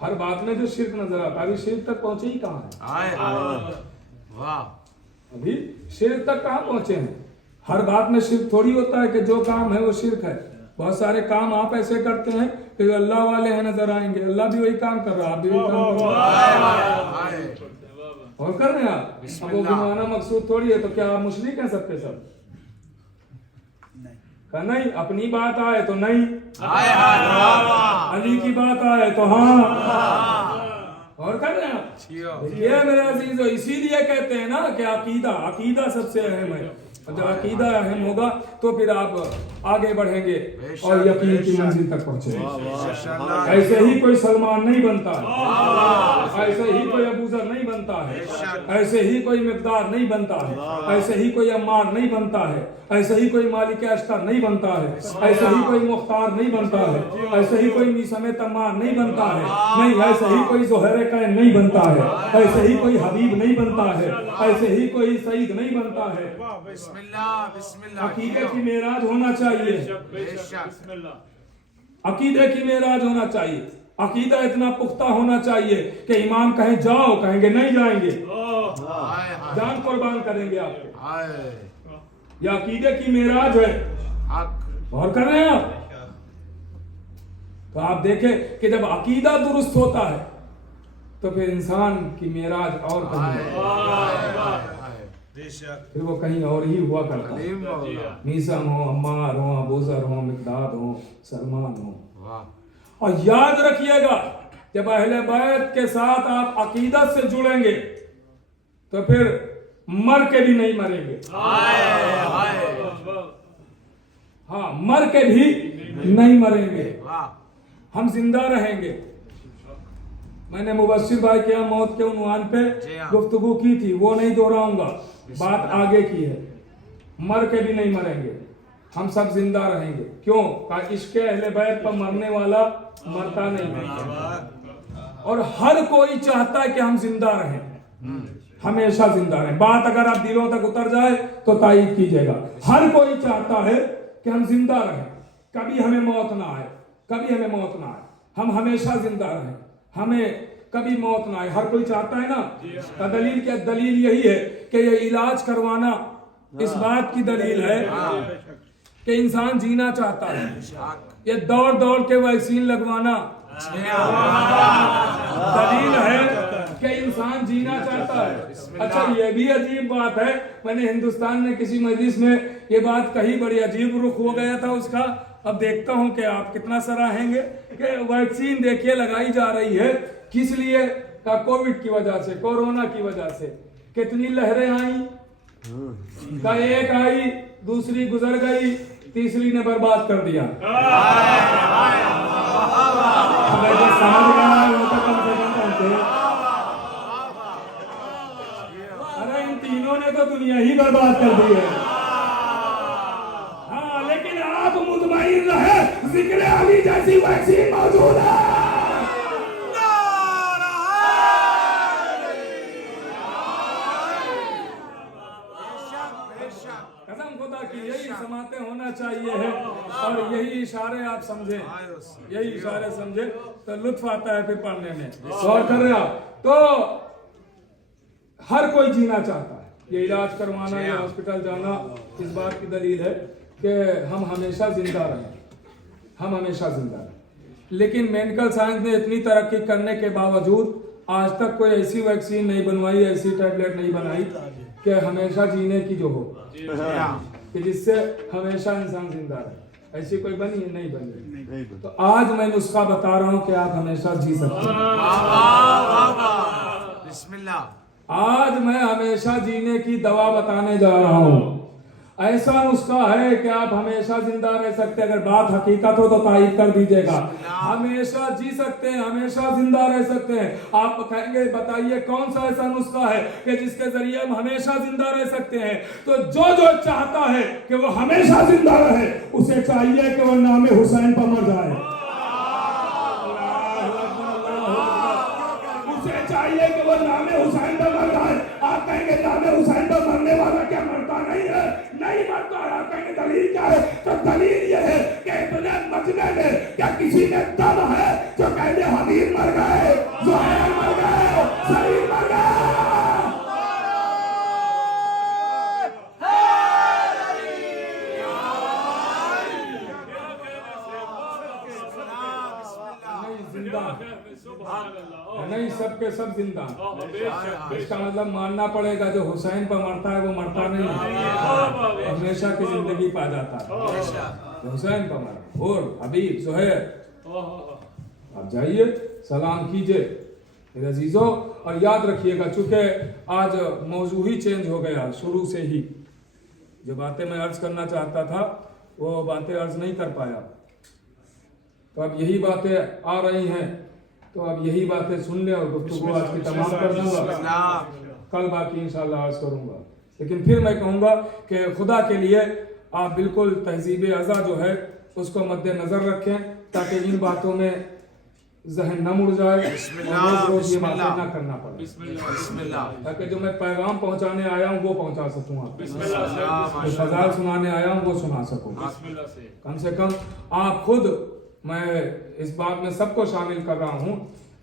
ہر بات میں جو شرک نظر آتا ہے. ابھی شرک تک پہنچے ہی کہاں ہے؟ ابھی شرک تک کہاں پہنچے ہیں؟ ہر بات میں شرک تھوڑی ہوتا ہے کہ جو کام ہے وہ شرک ہے. بہت سارے کام آپ ایسے کرتے ہیں کہ اللہ والے ہیں نظر آئیں گے, اللہ بھی وہی کام کر رہا, آپ بھی وہی کام کر رہا اور کر رہے ہیں آپ. اب وہ بمانا مقصود تھوڑی ہے. تو کیا آپ مشرک ہیں سب کے سب؟ کہ نہیں. اپنی بات آئے تو نہیں, علی کی بات آئے تو ہاں. اور کر رہے ہیں یہ میرے عزیزو. اسی لیے کہتے ہیں نا کہ عقیدہ سب سے اہم ہے. جب عقیدہ اہم ہوگا تو پھر آپ آگے بڑھیں گے اور یقین کی منزل تک پہنچیں گے. ایسے ہی کوئی سلمان نہیں بنتا ہے, ایسے ہی کوئی ابو ذر نہیں بنتا ہے, ایسے ہی کوئی مقدار نہیں بنتا ہے, ایسے ہی کوئی عمار نہیں بنتا ہے, ایسے ہی کوئی مالک اشتر نہیں بنتا ہے, ایسے ہی کوئی مختار نہیں بنتا ہے, ایسے ہی کوئی میثم تمار نہیں بنتا ہے, نہیں ایسے ہی کوئی زہیر کین نہیں بنتا ہے, ایسے ہی کوئی حبیب نہیں بنتا ہے, ایسے ہی کوئی سعید نہیں بنتا ہے. بسم اللہ عقیدے کی معراج ہونا چاہیے. عقیدے کی معراج ہونا چاہیے. عقیدہ اتنا پختہ ہونا چاہیے کہ امام کہیں جاؤ, کہیں گے نہیں جائیں گے, جان قربان کریں گے آپ کو. یہ عقیدے کی معراج ہے. اور کر رہے ہیں آپ. تو آپ دیکھیں کہ جب عقیدہ درست ہوتا ہے تو پھر انسان کی معراج اور کہیں پھر وہ کہیں اور ہی ہوا کرتا ہے. میثم ہو, عمار ہو, ابو ذر ہو, مقداد ہو, سلمان ہو. اور یاد رکھیے گا جب اہل بیت کے ساتھ آپ عقیدت سے جڑیں گے تو پھر मर के भी नहीं मरेंगे। हाँ, मर के भी नहीं मरेंगे, हम जिंदा रहेंगे। मैंने मुबश्शिर भाई के यहाँ मौत के उन्वान पे गुफ्तगू की थी, वो नहीं दोहराऊंगा, बात आगे की है। मर के भी नहीं मरेंगे, हम सब जिंदा रहेंगे। क्यों? इश्क़ अहले बैत पर मरने वाला मरता नहीं है, और हर कोई चाहता है कि हम जिंदा रहें, हमेशा जिंदा रहें। बात अगर आप दिलों तक उतर जाए तो तायीद कीजिएगा। हर कोई चाहता है कि हम जिंदा रहें, कभी हमें मौत ना आए, कभी हमें मौत ना आए, हम हमेशा जिंदा रहें, हमें कभी मौत ना आए। हर कोई चाहता है ना। दलील क्या? दलील यही है कि ये इलाज करवाना इस बात की दलील है कि इंसान जीना चाहता है। ये दौड़ दौड़ के वैक्सीन लगवाना दलील है कि इंसान जीना चाहता है। अच्छा, ये भी अजीब बात है, मैंने हिंदुस्तान में किसी मजलिस में ये बात कही, बड़ी अजीब रुख हो गया था उसका। अब देखता हूं कि आप कितना सराहेंगे कि वैक्सीन देखिए लगाई जा रही है, किस लिए? का कोविड की वजह से, कोरोना की वजह से। कितनी लहरें आई, का एक आई, दूसरी गुजर गई, तीसरी ने बर्बाद कर दिया। अरे इन तीनों ने तो दुनिया ही बर्बाद कर दी है। हाँ, लेकिन आप मुतमईन रहे, जिक्र अली जैसी वैक्सीन मौजूद है। कसम खुदा की यही समाते होना चाहिए है, और यही इशारे आप समझे, यही इशारे समझे तो लुत्फ आता है फिर पढ़ने में। गौर कर रहे आप? तो हर कोई जीना चाहता है, ये इलाज करवाना, ये हॉस्पिटल जाना इस बात की दलील है कि हम हमेशा जिंदा रहें, हम हमेशा जिंदा रहें। लेकिन मेडिकल साइंस ने इतनी तरक्की करने के बावजूद आज तक कोई ऐसी वैक्सीन नहीं बनवाई, ऐसी टैबलेट नहीं बनाई कि हमेशा जीने की जो हो, कि जिससे हमेशा इंसान जिंदा रहे। ऐसी कोई बनी है? नहीं बनी। तो आज मैं नुस्खा बता रहा हूं कि आप हमेशा जी सकते हैं। आज मैं हमेशा जीने की दवा बताने जा रहा हूं। ऐसा नुस्खा है कि आप हमेशा जिंदा रह सकते हैं। अगर बात हकीकत हो तो तायीद कर दीजिएगा। हमेशा जी सकते हैं, हमेशा जिंदा रह सकते हैं। आप कहेंगे बताइए कौन सा ऐसा नुस्खा है कि जिसके जरिए हम हमेशा जिंदा रह सकते हैं? तो जो जो चाहता है कि वो हमेशा जिंदा रहे, उसे चाहिए कि वो नामे हुसैन पर मर जाए। उसे चाहिए कि वो नामे हुसैन पर मर जाए। आप कहेंगे नामे हुसैन पर मरने वाला क्या मरता नहीं है? नहीं मरता है। आप कहेंगे दलील क्या है? तो दलील ये है कि इतने मजमे में क्या किसी में दम है जो कहते हबीब मर गए, ज़ुहैर मर गए, सईद मर गए। नहीं, सबके सब जिंदा। इसका मतलब मानना पड़ेगा जो हुसैन पर मरता है वो मरता नहीं, हमेशा की जिंदगी पा जाता है। हुसैन पर मरा और हबीब ज़ुहैर। आप जाइए, सलाम कीजिए मेरे अजीजों, और याद रखिएगा चूंकि आज मौजू ही चेंज हो गया, शुरू से ही जो बातें मैं अर्ज करना चाहता था वो बातें अर्ज नहीं कर पाया, तो अब यही बातें आ रही हैं, तो अब यही बातें सुन ले और गुफ्तगू आज की तमाम कर दूंगा। कल बाकी इंशाल्लाह अर्ज करूंगा। लेकिन फिर मैं कहूंगा कि खुदा के लिए आप बिल्कुल तहजीब अज़ा जो है उसको मद्देनजर रखें, ताकि इन बातों में जहन न मुड़ जाए, रोज ये बातें ना करना पड़े, ताकि जो मैं पैगाम पहुंचाने आया हूँ वो पहुंचा सकूँ, जो फज़ाइल सुनाने आया हूँ वो सुना सकूँ। कम से कम आप खुद, मैं इस बात में सबको शामिल कर रहा हूँ,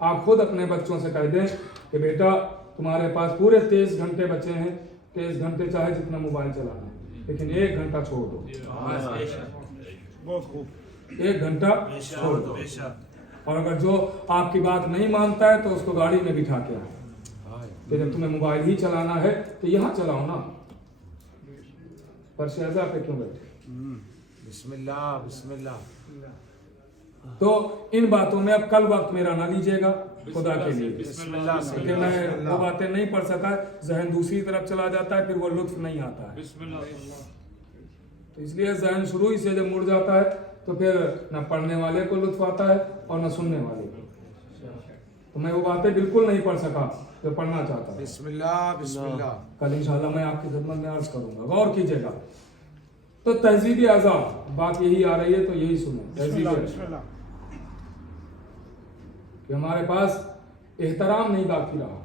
आप खुद अपने बच्चों से कह दें कि बेटा तुम्हारे पास पूरे 23 घंटे बचे हैं, 23 घंटे चाहे जितना मोबाइल चलाना, लेकिन 1 घंटा छोड़ दो, 1 घंटा छोड़ दो। और अगर जो आपकी बात नहीं मानता है तो उसको गाड़ी में बिठा के आओ, कि जब तुम्हें मोबाइल ही चलाना है तो यहाँ चलाओ ना, पर शहजा पे क्यों बैठे? बिस्मिल्लाह बिस्मिल्लाह। तो इन बातों में अब कल वक्त मेरा ना लीजिएगा, खुदा के लिए, बिस्मिल्लाह से क्योंकि मैं वो बातें नहीं पढ़ सका, जहन दूसरी तरफ चला जाता है, फिर वो लुत्फ नहीं आता है। तो इसलिए जहन शुरू ही से जब मुड़ जाता है तो फिर न पढ़ने वाले को लुत्फ आता है और न सुनने वाले को। तो मैं वो बातें बिल्कुल नहीं पढ़ सका जो पढ़ना चाहता था। बिस्मिल्लाह बिस्मिल्लाह। कल इंशाल्लाह मैं आपकी खिदमत में अर्ज करूंगा, गौर कीजिएगा। तो तहजीब आज़ाद बात यही आ रही है, तो यही सुने। तहजीब कि हमारे पास एहतराम नहीं बाकी रहा।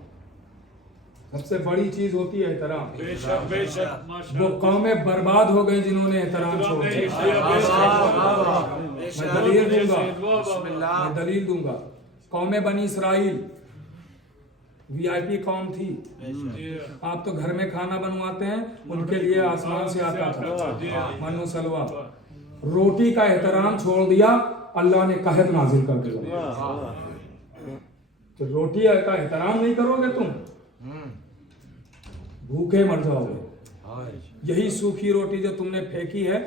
सबसे बड़ी चीज होती है एहतराम। बेशक बेशक माशाअल्लाह। वो कौमें बर्बाद हो गई जिन्होंने एहतराम छोड़ दिया। मैं दलील दूंगा, मैं दलील दूंगा। कौमें बनी इसराइल वीआईपी कौम थी। आप तो घर में खाना बनवाते हैं, उनके लिए आसमान से आता था मन्नू सलवा। रोटी का एहतराम छोड़ दिया, अल्लाह ने कहत नाजिल कर दिया। तो रोटी का एहतराम नहीं करोगे तुम, भूखे मर जाओगे। यही सूखी रोटी जो तुमने फेंकी है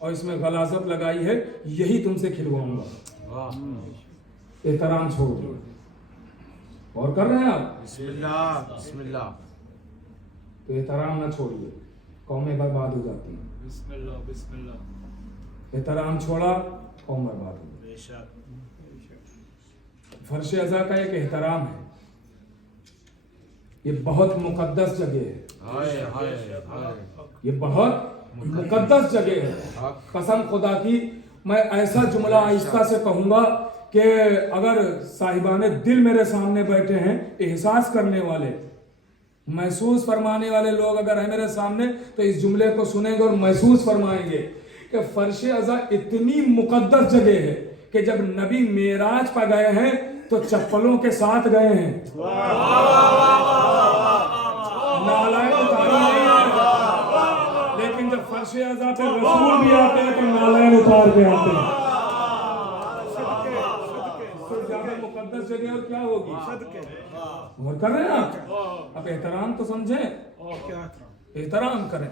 और इसमें गलाजत लगाई है, यही तुमसे खिलवाऊंगा। एहतराम छोड़ दो। और कर रहे हैं आप बिस्मिल्लाह बिस्मिल्लाह। तो एहतराम ना छोड़िए, कौमें बर्बाद हो जाती हैं। बिस्मिल्लाह बिस्मिल्लाह। एहतराम छोड़ा, कौम बर्बाद हो गई। फर्श अज़ा का एक एहतराम है, ये बहुत मुकद्दस जगह है। हाय हाय हाय। ये बहुत मुकद्दस जगह है। कसम खुदा की, मैं ऐसा जुमला आहिस्ता से कहूंगा कि अगर साहिबाने दिल मेरे सामने बैठे हैं, एहसास करने वाले, महसूस फरमाने वाले लोग अगर हैं मेरे सामने, तो इस जुमले को सुनेंगे और महसूस फरमाएंगे कि फर्श अज़ा इतनी मुकद्दस जगह है कि जब नबी मेराज पर गए हैं तो चप्पलों के साथ गए हैं। नालायन उतारी नहीं है, लेकिन जब फर्श अज़ा पे रसूल भी आते हैं तो नालायन उतार के आते हैं। तो ज्यादा मुकद्दस जगह और क्या होगी। और कर रहे हैं आप। अब एहतराम तो समझें, एहतराम करें।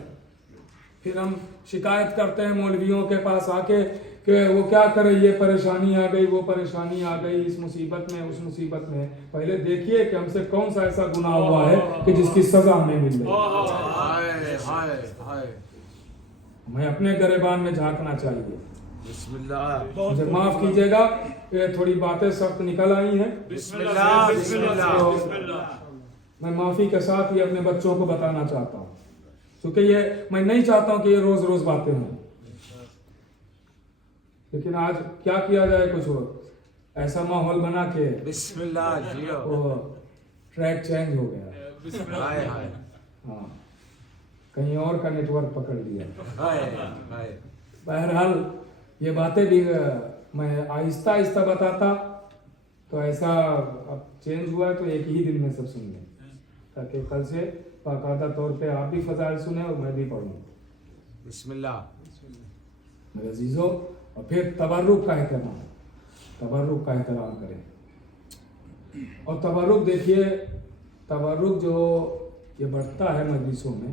फिर हम शिकायत करते हैं मौलवियों के पास आके कि वो क्या करे, ये परेशानी आ गई, वो परेशानी आ गई, इस मुसीबत में, उस मुसीबत में। पहले देखिए कि हमसे कौन सा ऐसा गुनाह हुआ है कि जिसकी सजा हमें मिल रही है। हाय हाय हाय। हमें अपने गरेबान में झांकना चाहिए। बिस्मिल्लाह। मुझे माफ कीजिएगा, ये थोड़ी बातें सख्त निकल आई हैं। बिस्मिल्लाह बिस्मिल्लाह। मैं माफी के साथ ही अपने बच्चों को बताना चाहता हूँ, क्योंकि ये मैं नहीं चाहता हूँ कि ये रोज रोज बातें हों। लेकिन आज क्या किया जाए, कुछ ऐसा माहौल बना के बिस्मिल्लाह जियो। वो ट्रैक चेंज हो गया। हाय हाय हाँ, कहीं और का नेटवर्क पकड़ लिया। हाय हाय। बहरहाल ये बातें भी मैं आहिस्ता आहिस्ता बताता, तो ऐसा अब चेंज हुआ है तो एक ही दिन में सब सुन लें, ताकि कल से बाकायदा तौर पे आप भी फजाइल सुने और मैं भी पढ़ूँ। बिस्मिल्लाह। मेरे अजीजों, और फिर तबर्रुक का एहतराम, तबर्रुक का एहतराम करें। और तबर्रुक देखिए, तबर्रुक जो ये बढ़ता है मजलिसों में,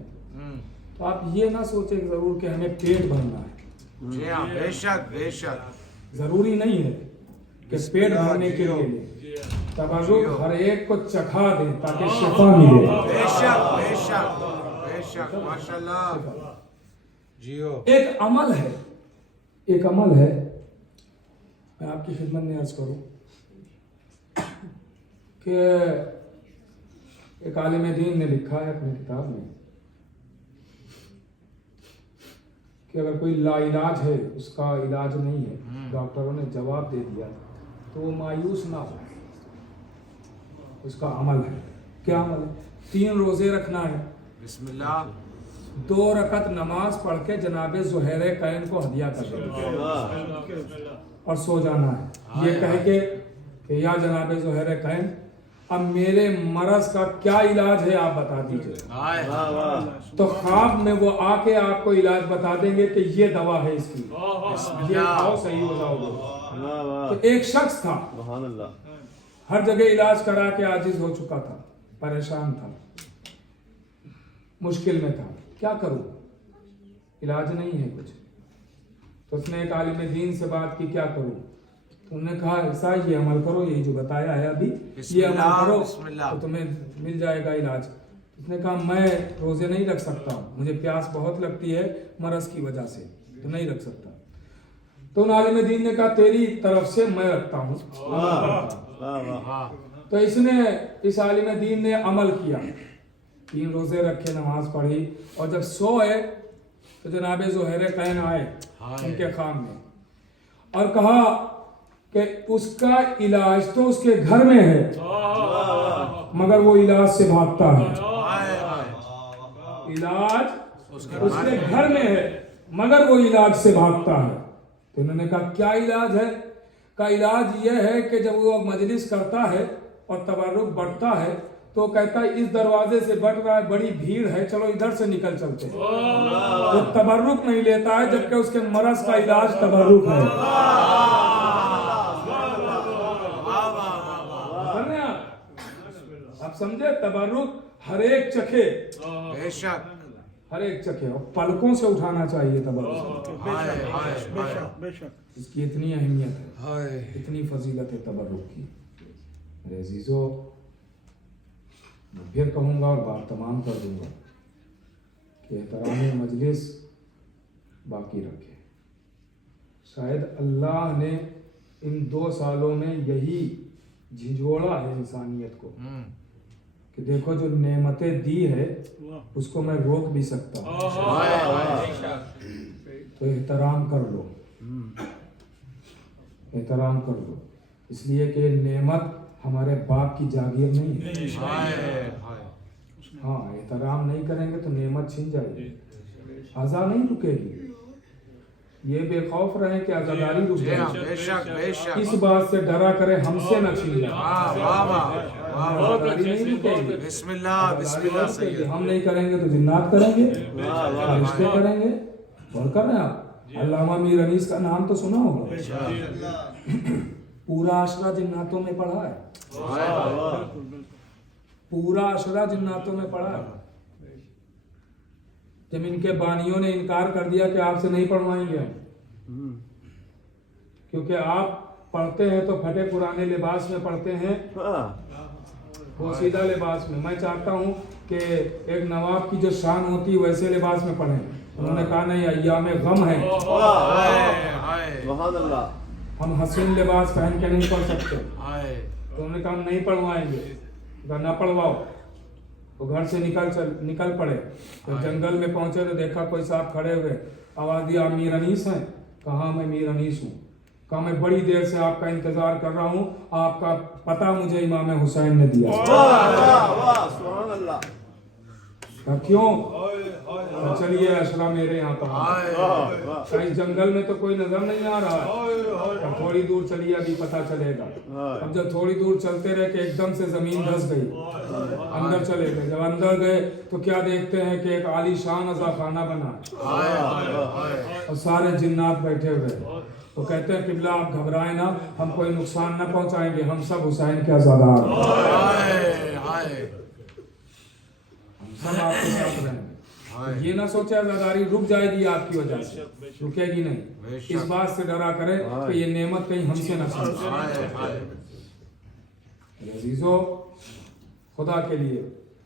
तो आप ये ना सोचें जरूर कि हमें पेट भरना है। जी हाँ, बेशक बेशक। जरूरी नहीं है कि पेट भरने के लिए। तबर्रुक हर एक को चखा दे ताकि शिफा मिले। बेशक बेशक बेशक। माशाल्लाह जियो। एक अमल है, एक अमल है, मैं आपकी खिदमत में अर्ज करूं कि एक आलिम दीन ने लिखा है अपनी किताब में कि अगर कोई लाइलाज है, उसका इलाज नहीं है, डॉक्टरों ने जवाब दे दिया, तो वो मायूस ना हो। उसका अमल है। क्या अमल है? 3 रोजे रखना है, बिस्मिल्लाह। 2 रकत नमाज पढ़ के जनाबे ज़ुहैर कैन को हदिया कर देना और सो जाना है। ये कह के कि या जनाबे ज़ुहैर कैन, अब मेरे मरज का क्या इलाज है आप बता दीजिए। हाय तो ख्वाब में वो आके आपको इलाज बता देंगे कि ये दवा है इसकी, ये खाओ सही हो जाओगे। तो एक शख्स था, हर जगह इलाज करा के आजिज हो चुका था, परेशान था, मुश्किल में था, क्या करूं, इलाज नहीं है कुछ। तो उसने एक आलिम दीन से बात की, क्या करूं। तो उन्होंने कहा ऐसा ये अमल करो, यही जो बताया है अभी, ये अमल करो तो तुम्हें मिल जाएगा इलाज। उसने कहा मैं रोजे नहीं रख सकता, मुझे प्यास बहुत लगती है मरज की वजह से, तो नहीं रख सकता। तो उन आलिम दीन ने कहा तेरी तरफ से मैं रखता हूँ। तो इसने, इस आलिम दीन ने अमल किया, 3 रोजे रखे, नमाज पढ़ी, और जब सोए तो जनाब ज़ुहैर कैन आए उनके खाम में और कहा कि उसका इलाज तो उसके घर में है मगर वो इलाज से भागता है। इलाज उसके घर में है मगर वो इलाज से भागता है। तो उन्होंने कहा क्या इलाज है? का इलाज यह है कि जब वो मजलिस करता है और तबर्रुक बढ़ता है तो कहता है इस दरवाजे से बढ़ रहा है, बड़ी भीड़ है, चलो इधर से निकल चलते हैं। वो तबर्रुक नहीं लेता है, जबकि उसके मरज का इलाज तबर्रुक है। आप समझे? तबर्रुक हर एक चखे, बेशक हर एक चखे, और पलकों से उठाना चाहिए तबर्रुक। इसकी इतनी अहमियत है, इतनी फजीलत है तबर्रुक की। मेरे अजीजों, मैं फिर कहूँगा और बात तमाम कर दूंगा कि एहतराम मजलिस बाकी रखे। शायद अल्लाह ने इन 2 सालों में यही झिझोड़ा है इंसानियत को कि देखो जो नेमतें दी है उसको मैं रोक भी सकता हूँ, तो एहतराम कर लो, एहतराम कर लो, इसलिए कि नेमत हमारे बाप की जागीर नहीं है। हाँ, एहतराम नहीं करेंगे तो नेमत छिन जाएगी, आज़ा नहीं रुकेगी। ये बेखौफ रहे कि आज़ादारी रुक जाए, इस बात से डरा करे हमसे न छीन जाए। आज़ादारी नहीं रुकेगी, बिस्मिल्लाह बिस्मिल्लाह सही। हम नहीं करेंगे तो जिन्नात करेंगे, फरिश्ते करेंगे। और कर रहे हैं आप अल्लामा मीर अनीस का नाम तो सुना होगा, पूरा आशरा जिन्नातों में पढ़ा है, पूरा आशरा जिन्नातों में पढ़ा है। जब इनके बानियों ने इनकार कर दिया कि आपसे नहीं पढ़वाएंगे हम, क्योंकि आप पढ़ते हैं तो फटे पुराने लिबास में पढ़ते हैं, वो सीधा लिबास में। मैं चाहता हूँ कि एक नवाब की जो शान होती है वैसे लिबास में पढ़ें। उन्होंने कहा नहीं, अय्याम गम है, हम हसीन लिबास पहन के नहीं पढ़ सकते। तो उन्होंने कहा हम नहीं पढ़वाएंगे, ना पढ़वाओ। तो घर से निकल पड़े। तो जंगल में पहुंचे तो देखा कोई साहब खड़े हुए, आवाज दिया आप मीर अनीस हैं? कहा मैं मीर अनीस हूँ। कहा मैं बड़ी देर से आपका इंतजार कर रहा हूँ, आपका पता मुझे इमाम हुसैन ने दिया। क्यों? तो चलिए अशरा मेरे यहाँ पर। इस जंगल में तो कोई नजर नहीं आ रहा है, अब थोड़ी दूर चलिए अभी पता चलेगा। अब जब थोड़ी दूर चलते रहे कि एकदम से जमीन धंस गई, अंदर चले गए। जब अंदर गए तो क्या देखते हैं कि एक आलीशान अज़ाखाना बना और सारे जिन्नात बैठे हुए। तो कहते हैं किबला आप घबराएं ना, हम कोई नुकसान न पहुंचाएंगे, हम सब हुसैन के आज़ादार, हम सब आपके साथ रहेंगे। ये ना सोचे आज़ादारी रुक जाएगी आपकी वजह से, रुकेगी नहीं। इस बात से डरा करे कि ये नेमत कहीं हमसे न छीन जाए। अजीजों, खुदा के लिए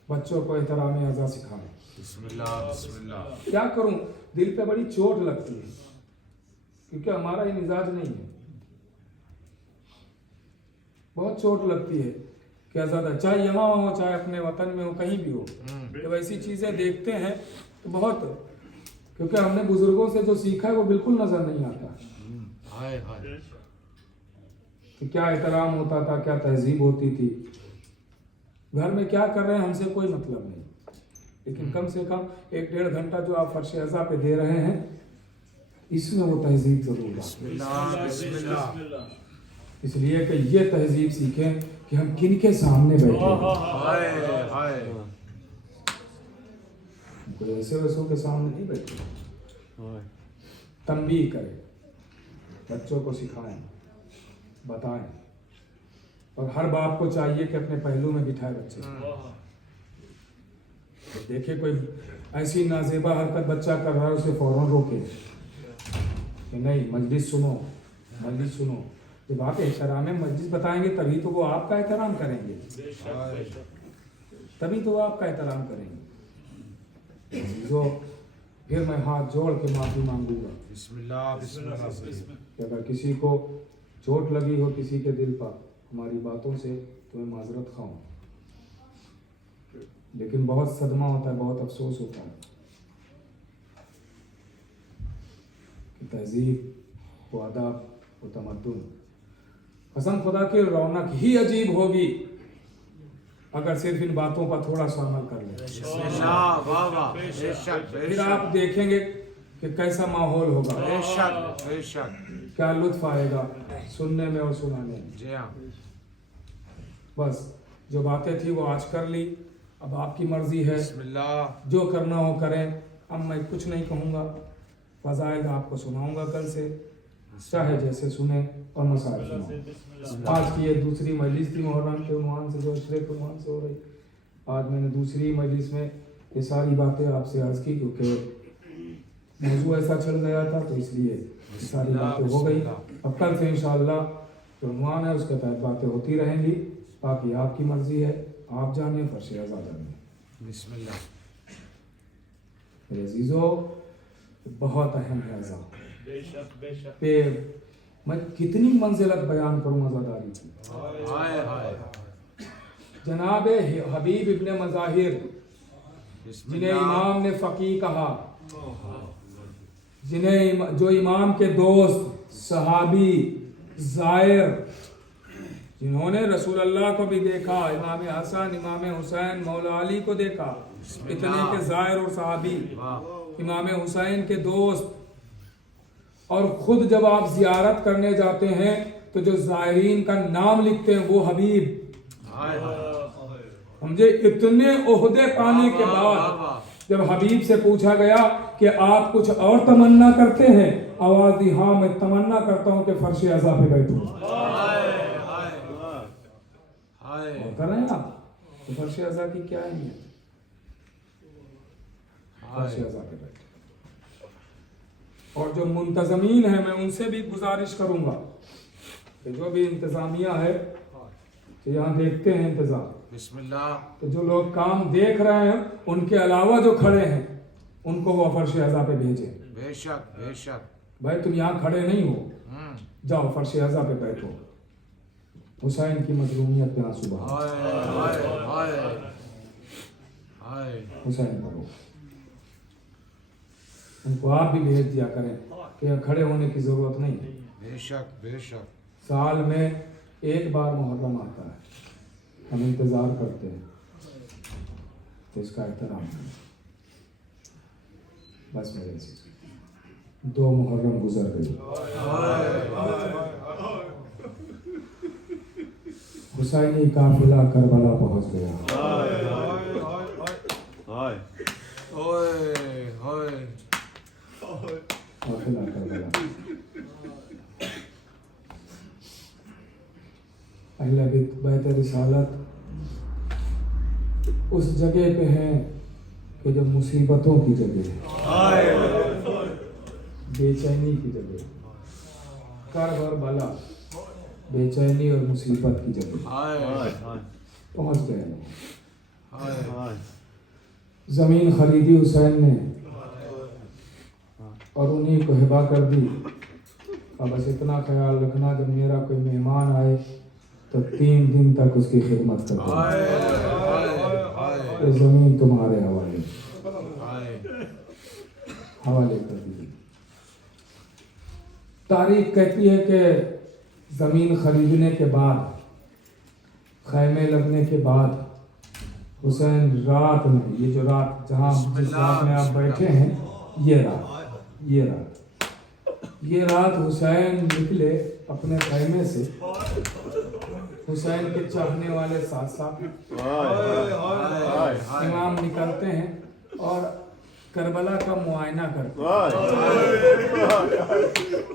बच्चों को एहतराम आज़ा सिखाएं। बिस्मिल्लाह बिस्मिल्लाह। क्या करूं, दिल पे बड़ी चोट लगती है क्योंकि हमारा ये मिजाज नहीं है। बहुत चोट लगती है कि आज़ादा, चाहे यहाँ हो चाहे अपने वतन में हो, कहीं भी हो, जब ऐसी चीज़ें देखते हैं तो बहुत, क्योंकि हमने बुजुर्गों से जो सीखा है वो बिल्कुल नजर नहीं आता कि क्या एहतराम होता था, क्या तहजीब होती थी। घर में क्या कर रहे हैं हमसे कोई मतलब नहीं, लेकिन कम से कम 1-1.5 घंटा जो आप फर्श अज़ा पे दे रहे हैं इसमें वो तहजीब जरूर है। इसलिए कि ये तहजीब सीखें कि हम किन के सामने बैठे हैं। कोई ऐसे वैसों के सामने नहीं बैठे। तंबीह करें, बच्चों को सिखाएं, बताएं, और हर बाप को चाहिए कि अपने पहलू में बिठाए बच्चे। तो देखे कोई ऐसी नाजेबा हरकत बच्चा कर रहा है, उसे फौरन रोके कि नहीं, मजलिस सुनो, मजलिस सुनो। जब आप एहतराम मस्जिद बताएंगे तभी तो वो आपका एहतराम करेंगे, तभी तो वो आपका एहतराम करेंगे। तो फिर मैं हाथ जोड़ के माफ़ी मांगूंगा बिस्मिल्लाह बिस्मिल्लाह कि अगर किसी को चोट लगी हो किसी के दिल पर हमारी बातों से तो मैं माजरत खाऊं, लेकिन बहुत सदमा होता है, बहुत अफसोस होता है कि तहजीब व अदब व तमद्दुन, कसम खुदा की रौनक ही अजीब होगी अगर सिर्फ इन बातों पर थोड़ा सा अमल कर ले। बिस्मिल्लाह वाह वाह बेशक फिर आप देखेंगे कि कैसा माहौल होगा, बेशक बेशक क्या लुत्फ आएगा सुनने में और सुनाने में। जी हाँ बस जो बातें थी वो आज कर ली, अब आपकी मर्जी है, बिस्मिल्लाह जो करना हो करें। अब मैं कुछ नहीं कहूँगा, फज़ाइल आपको सुनाऊंगा कल से, चाहे जैसे सुने और मसाइल सुनाऊं। आज की ये दूसरी मजलिस थी मुहर्रम के उन्वान से, जो अशरे के उन्वान से हो रही। आज मैंने दूसरी मजलिस में ये सारी बातें आपसे अर्ज़ की क्योंकि मौजू ऐसा चल गया था, तो इसलिए ये सारी बातें हो गई। अब कल से इंशाअल्लाह जो उन्वान है उसके तहत बातें होती रहेंगी। बाकी आपकी मर्जी है, आप जाने फर्श अज़ा जाने। बिस्मिल्लाह मेरे अजीज़ों, बहुत अहम है अज़ा पे मैं कितनी मंजिलत बयान करूँ अज़ादारी की। हाय हाय जनाब हबीब इब्ने मज़ाहिर जिन्हें बिस्मिल्लाह इमाम ने फ़कीह कहा, जिन्हें जो इमाम के दोस्त सहाबी ज़ायर, जिन्होंने रसूल अल्लाह को भी देखा, इमाम हसन इमाम हुसैन मौला अली को देखा, इतने के ज़ायर और सहाबी, इमाम हुसैन के दोस्त, और खुद जब आप ज़ियारत करने जाते हैं तो जो ज़ायरीन का नाम लिखते हैं वो हबीब। हाय हाय समझे, इतने ओहदे पाने के बाद जब हबीब से पूछा गया कि आप कुछ और तमन्ना करते हैं, आवाज दी हाँ मैं तमन्ना करता हूं कि फर्श अज़ा पे बैठूं। और कर रहे हैं आप तो फर्श अज़ा की क्या अहमियत, फर्श अज़ा पे बैठे। और जो मुंतज़मीन है मैं उनसे भी गुजारिश करूंगा कि जो भी इंतज़ामिया है तो यहाँ देखते हैं इंतज़ाम, बिस्मिल्लाह तो जो लोग काम देख रहे हैं उनके अलावा जो खड़े हैं उनको वो फर्श अज़ा पे भेजें। बेशक बेशक भाई तुम यहाँ खड़े नहीं हो, जाओ फर्श अज़ा पे बैठो, हुसैन की मजलूमियत पे आंसू बहाओ, हाय हाय हाय हुसैन करो। उनको आप भी भेज दिया करें कि खड़े होने की ज़रूरत नहीं। बेशक बेशक साल में एक बार मुहर्रम आता है, हम इंतज़ार करते हैं तो इसका एहतराम करें। बस मेरे से 2 मुहर्रम गुजर गई, हुसैनी काफिला करबला पहुंच गया। हाय ओए होए काफिला करबला अहले बैत रिसालत उस जगह पे हैं कि जो मुसीबतों की जगह है, बेचैनी की जगह, कर्ब और बला, बेचैनी और मुसीबत की जगह हाय पहुंच गए। हाय हाय जमीन खरीदी हुसैन ने और उन्हीं को हिबा कर दी। अब बस इतना ख्याल रखना जब मेरा कोई मेहमान आए तो 3 दिन तक उसकी खिदमत करते ये जमीन तुम्हारे हवाले कर दी। तारीख कहती है कि जमीन खरीदने के बाद, खैमे लगने के बाद हुसैन रात में, ये जो रात जहाँ जिस रात में आप बैठे हैं, ये रात हुसैन निकले अपने खैमे से, हुसैन के चाहने वाले साथ साथ इमाम निकलते हैं और करबला का मुआयना करते हैं,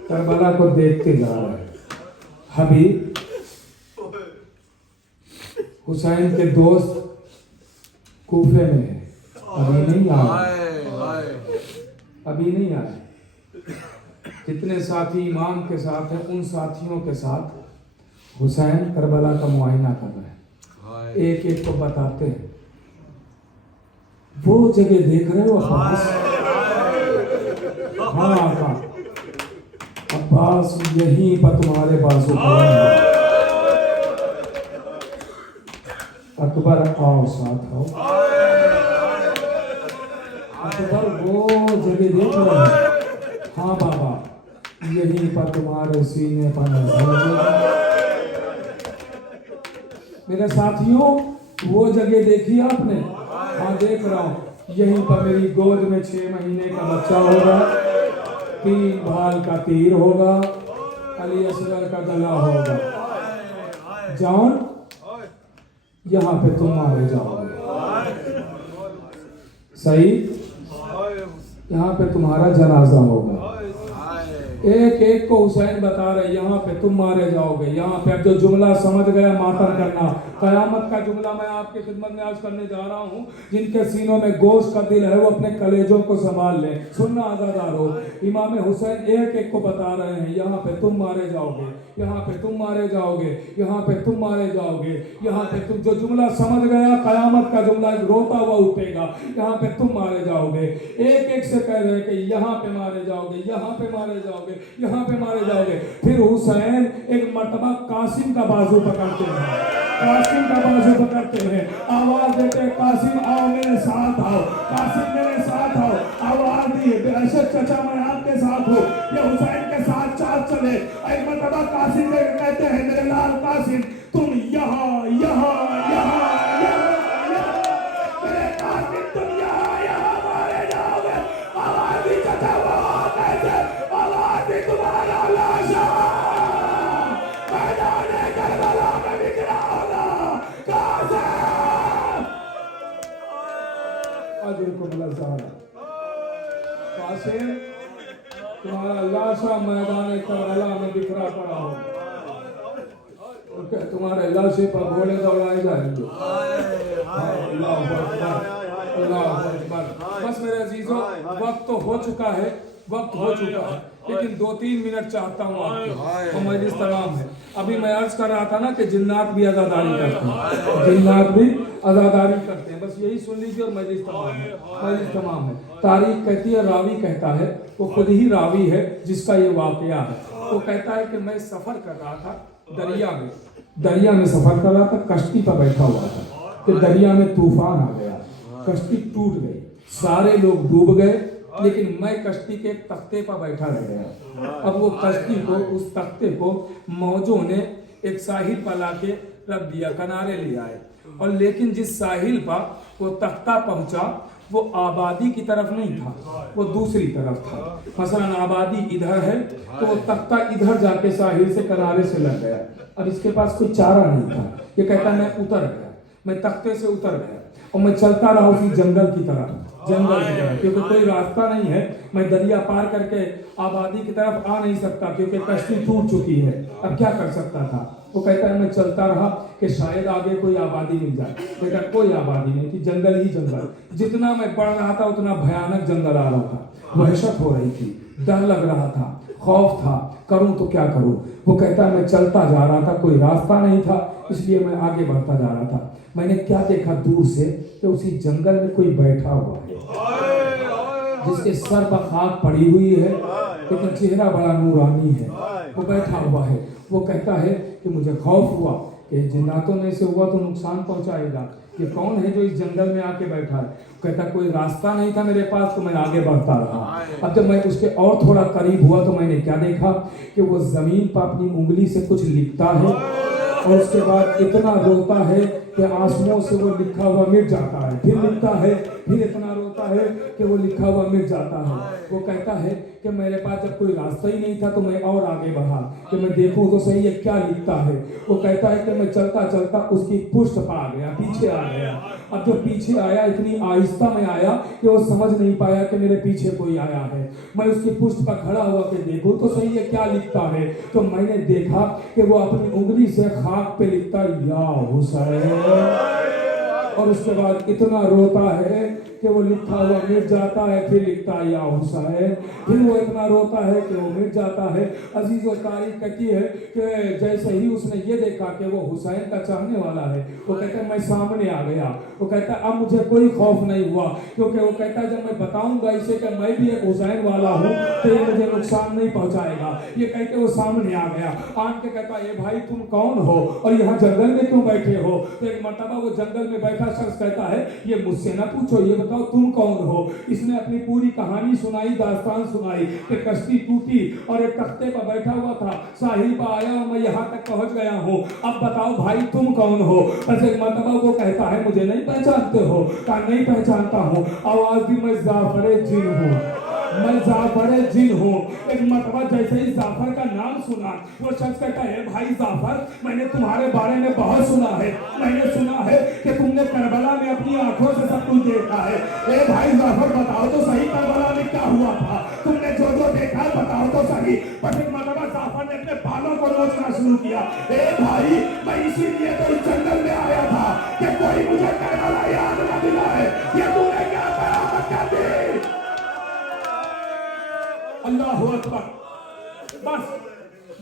करबला को देखते जा रहे हैं। हबीब हुसैन के दोस्त कूफे में है, अभी नहीं आए। जितने साथी इमाम के साथ हैं उन साथियों के साथ हुसैन करबला का मुआयना कर रहे हैं, हाय एक एक को बताते हैं। वो जगह देख रहे हो अब्बास? हाँ हाँ अब्बास, यहीं पर तुम्हारे बाजू पड़ेंगे। अकबर आओ, साथ आओ। अकबर वो जगह देख रहे हैं। हाँ बाबा, यहीं पर तुम्हारे सीने पर नजर। मेरे साथियों, वो जगह देखी आपने? हाँ देख रहा हूँ। यहीं पर मेरी गोद में 6 महीने का बच्चा होगा, 3 भाल का तीर होगा, अली असगर का गला होगा। जॉन, यहाँ पे तुम मारे जाओगे। सही, यहाँ पे तुम्हारा जनाजा होगा। एक एक को हुसैन बता रहे, यहाँ पे तुम मारे जाओगे, यहाँ पे। अब जो जुमला समझ गया, मातम करना। कयामत का जुमला मैं आपके खिदमत में आज करने जा रहा हूँ। जिनके सीनों में गोश्त का दिल है वो अपने कलेजों को संभाल लें। सुनना आज़ादार हो, इमाम हुसैन एक एक को बता रहे हैं, यहाँ पे तुम मारे जाओगे, यहाँ पे तुम मारे जाओगे, यहाँ पे तुम मारे जाओगे, यहाँ पे तुम। जो जुमला समझ गया, कयामत का जुमला रोता हुआ उठेगा, यहाँ पे तुम मारे जाओगे। एक एक से कह रहे कि यहाँ पे मारे जाओगे, यहाँ पे मारे जाओगे, यहाँ पे मारे जाओगे। फिर हुसैन एक मर्तबा कासिम का बाजू पकड़ते हैं, कासिम का बाजू पकड़ते हैं, आवाज देते हैं, कासिम आओ मेरे साथ आओ, कासिम मेरे साथ आओ। आवाज दी, बेशक चचा मैं आपके साथ हूँ, ये हुसैन के साथ चाल चले। एक मर्तबा कासिम कहते हैं, मेरे लाल कासिम तुम यहाँ यहाँ यहाँ मेरे कासिम तुम यहाँ यहाँ मारे जाओगे। आवाज दी चचा, वो कैसे? आवाज दी तुम्हारा लाशा मैदाने करबला में बिखरा होगा। कासिम अजरकुम लज़ारा, कासिम तुम्हारा लाशा मैदाने करबला में बिखरा पड़ा होगा। तुम्हारे लाशे पर घोड़े दौड़ाए जाएंगे। अल्लाह अकबर, अल्लाह अकबर। बस मेरे अजीजों, वक्त तो हो चुका है, वक्त हो चुका है, लेकिन 2-3 मिनट चाहता हूँ आपके, और मजलिस तमाम है। अभी मैं अर्ज कर रहा था ना कि जिन्नात भी आज़ादारी करते हैं, जिन्नात भी आज़ादारी करते हैं। बस यही सुन लीजिए और मजलिस तमाम है, मजलिस तमाम है। तारीख कहती है, रावी कहता है, वो खुद ही रावी है जिसका ये वाकया है। वो कहता है कि मैं सफ़र कर रहा था दरिया में सफ़र कर रहा था, कश्ती पर बैठा हुआ था कि दरिया में तूफान आ गया, कश्ती टूट गई, सारे लोग डूब गए, लेकिन मैं कश्ती के एक तख्ते पर बैठा रह गया। अब वो कश्ती को, उस तख्ते को मौजों ने एक साहिल पर लाके रख दिया, किनारे ले आए। और लेकिन जिस साहिल पर वो तख्ता पहुंचा, वो आबादी की तरफ नहीं था, वो दूसरी तरफ था। मसलन आबादी इधर है तो वो तख्ता इधर जाके साहिल से किनारे से लग गया। अब इसके पास कोई चारा नहीं था। ये कहता मैं उतर गया, मैं तख्ते से उतर गया और मैं चलता रहा उसी जंगल की तरफ, क्योंकि कोई रास्ता नहीं है। मैं दरिया पार करके आबादी की तरफ आ नहीं सकता क्योंकि कश्ती टूट चुकी है। अब क्या कर सकता था? वो कहता है मैं चलता रहा कि शायद आगे कोई आबादी मिल जाए, लेकिन कोई आबादी नहीं थी, जंगल ही जंगल। जितना मैं बढ़ रहा था उतना भयानक जंगल आ रहा था, वहशत हो रही थी, डर लग रहा था, खौफ था, करूं तो क्या करूं। वो कहता है मैं चलता जा रहा था, कोई रास्ता नहीं था, इसलिए मैं आगे बढ़ता जा रहा था। मैंने क्या देखा दूर से कि उसी जंगल में कोई बैठा हुआ है, जिसके सर पर खाक पड़ी हुई है, लेकिन चेहरा बड़ा नूरानी है। वो बैठा हुआ है। वो कहता है कि मुझे खौफ हुआ कि जिन्नातों में से हुआ तो नुकसान पहुंचाएगा। ये कौन है जो इस जंगल में आके बैठा है? कहता कोई रास्ता नहीं था मेरे पास तो मैं आगे बढ़ता रहा। अब जब मैं उसके और थोड़ा करीब हुआ तो मैंने क्या देखा कि वो जमीन पर अपनी उंगली से कुछ लिखता है और उसके बाद इतना रोता है कि आंसुओं से वो लिखा हुआ मिट जाता है, फिर लिखता है, फिर इतना रोता है कि वो लिखा हुआ मिट जाता है। वो कहता है कि मेरे पास जब कोई रास्ता ही नहीं था तो मैं और आगे बढ़ा कि मैं देखूं तो सही है क्या लिखता है। वो कहता है कि मैं चलता चलता उसकी पुष्ट पर आ गया, पीछे आ गया। अब जब पीछे आया इतनी आहिस्ता में आया कि वो समझ नहीं पाया कि मेरे पीछे कोई आया है। मैं उसकी पुष्ट पर खड़ा हुआ कि देखूं तो सही है क्या लिखता है। तो मैंने देखा कि वो अपनी उंगली से खाक पे लिखता या हुसैन, और उसके बाद इतना रोता है कि वो लिखा हुआ मिट जाता है, फिर लिखता है या हुसैन, फिर वो इतना रोता है कि वो मिट जाता है। अजीज और तारीख कहती है कि जैसे ही उसने ये देखा कि वो हुसैन का चाहने वाला है, वो कहता है मैं सामने आ गया। वो कहता है अब मुझे कोई खौफ नहीं हुआ, क्योंकि वो कहता है जब मैं बताऊंगा इसे कि मैं भी एक हुसैन वाला हूँ तो ये मुझे नुकसान नहीं पहुंचाएगा। ये कह के वो सामने आ गया। आन के कहता है भाई तुम कौन हो और यहाँ जंगल में क्यों बैठे हो? तो एक मर्तबा वो जंगल में बैठा शख्स कहता है ये मुझसे ना पूछो, ये बताओ तुम कौन हो। इसने अपनी पूरी कहानी सुनाई, दास्तान सुनाई कि कश्ती टूटी और एक तख्ते पर बैठा हुआ था, साहिल पर आया और मैं यहाँ तक पहुँच गया हूँ, अब बताओ भाई तुम कौन हो? बस एक मर्तबा वो कहता है मुझे नहीं पहचानते हो? कहा नहीं पहचानता हूँ। आवाज दी मैं जाफर जिन हूँ, मैं जाफर जिन हूँ। एक मर्तबा जैसे ही जाफर का नाम सुना वो शख्स कहता है भाई जाफर मैंने तुम्हारे बारे में बहुत सुना है, मैंने सुना है कि तुमने करबला में अपनी आंखों से सब कुछ देखा है। ए भाई जाफर बताओ तो सही करबला में क्या हुआ था? तुमने जो जो देखा बताओ तो सही। बस एक मर्तबा जाफर ने अपने बालों को नोचना शुरू किया। ए भाई मैं इसीलिए तो इस जंगल में आया था कि कोई मुझे करबला याद न दिलाए। ये तूने क्या करामत कर दी? अल्लाह अकबर। बस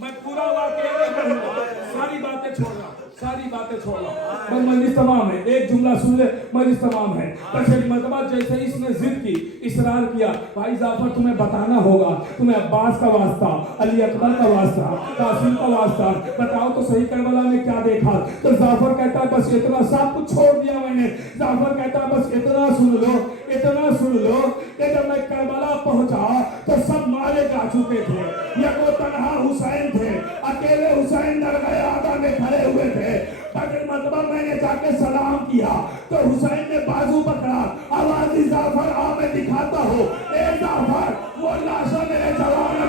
मैं पूरा वाक़या नहीं कहूँगा, सारी बातें छोड़ रहा हूँ, सारी बातें छोड़ रहा हूँ। बस मजलिस तमाम है, एक जुमला सुन ले, मजलिस तमाम है। बस एक मर्तबा जैसे ही इसने जिद की, इसरार किया, भाई जाफर तुम्हें बताना होगा, तुम्हें अब्बास का वास्ता, अली अकबर का वास्ता, कासिम का वास्ता, बताओ तो सही करबला में क्या देखा? तो जाफर कहता है बस इतना, सब कुछ छोड़ दिया मैंने। जाफर कहता है बस इतना सुन लो, इतना सुन लो कि जब मैं करबला पहुंचा तो सब मारे जा चुके थे, या वो तनहा हुसैन थे, अकेले हुसैन दरगाह आगा में खड़े हुए थे। बस मर्तबा मैंने जाके सलाम किया तो हुसैन ने बाजू पकड़ा, आवाज जाफर आ मैं दिखाता हूँ। ए जाफर वो लाशा मेरे जवान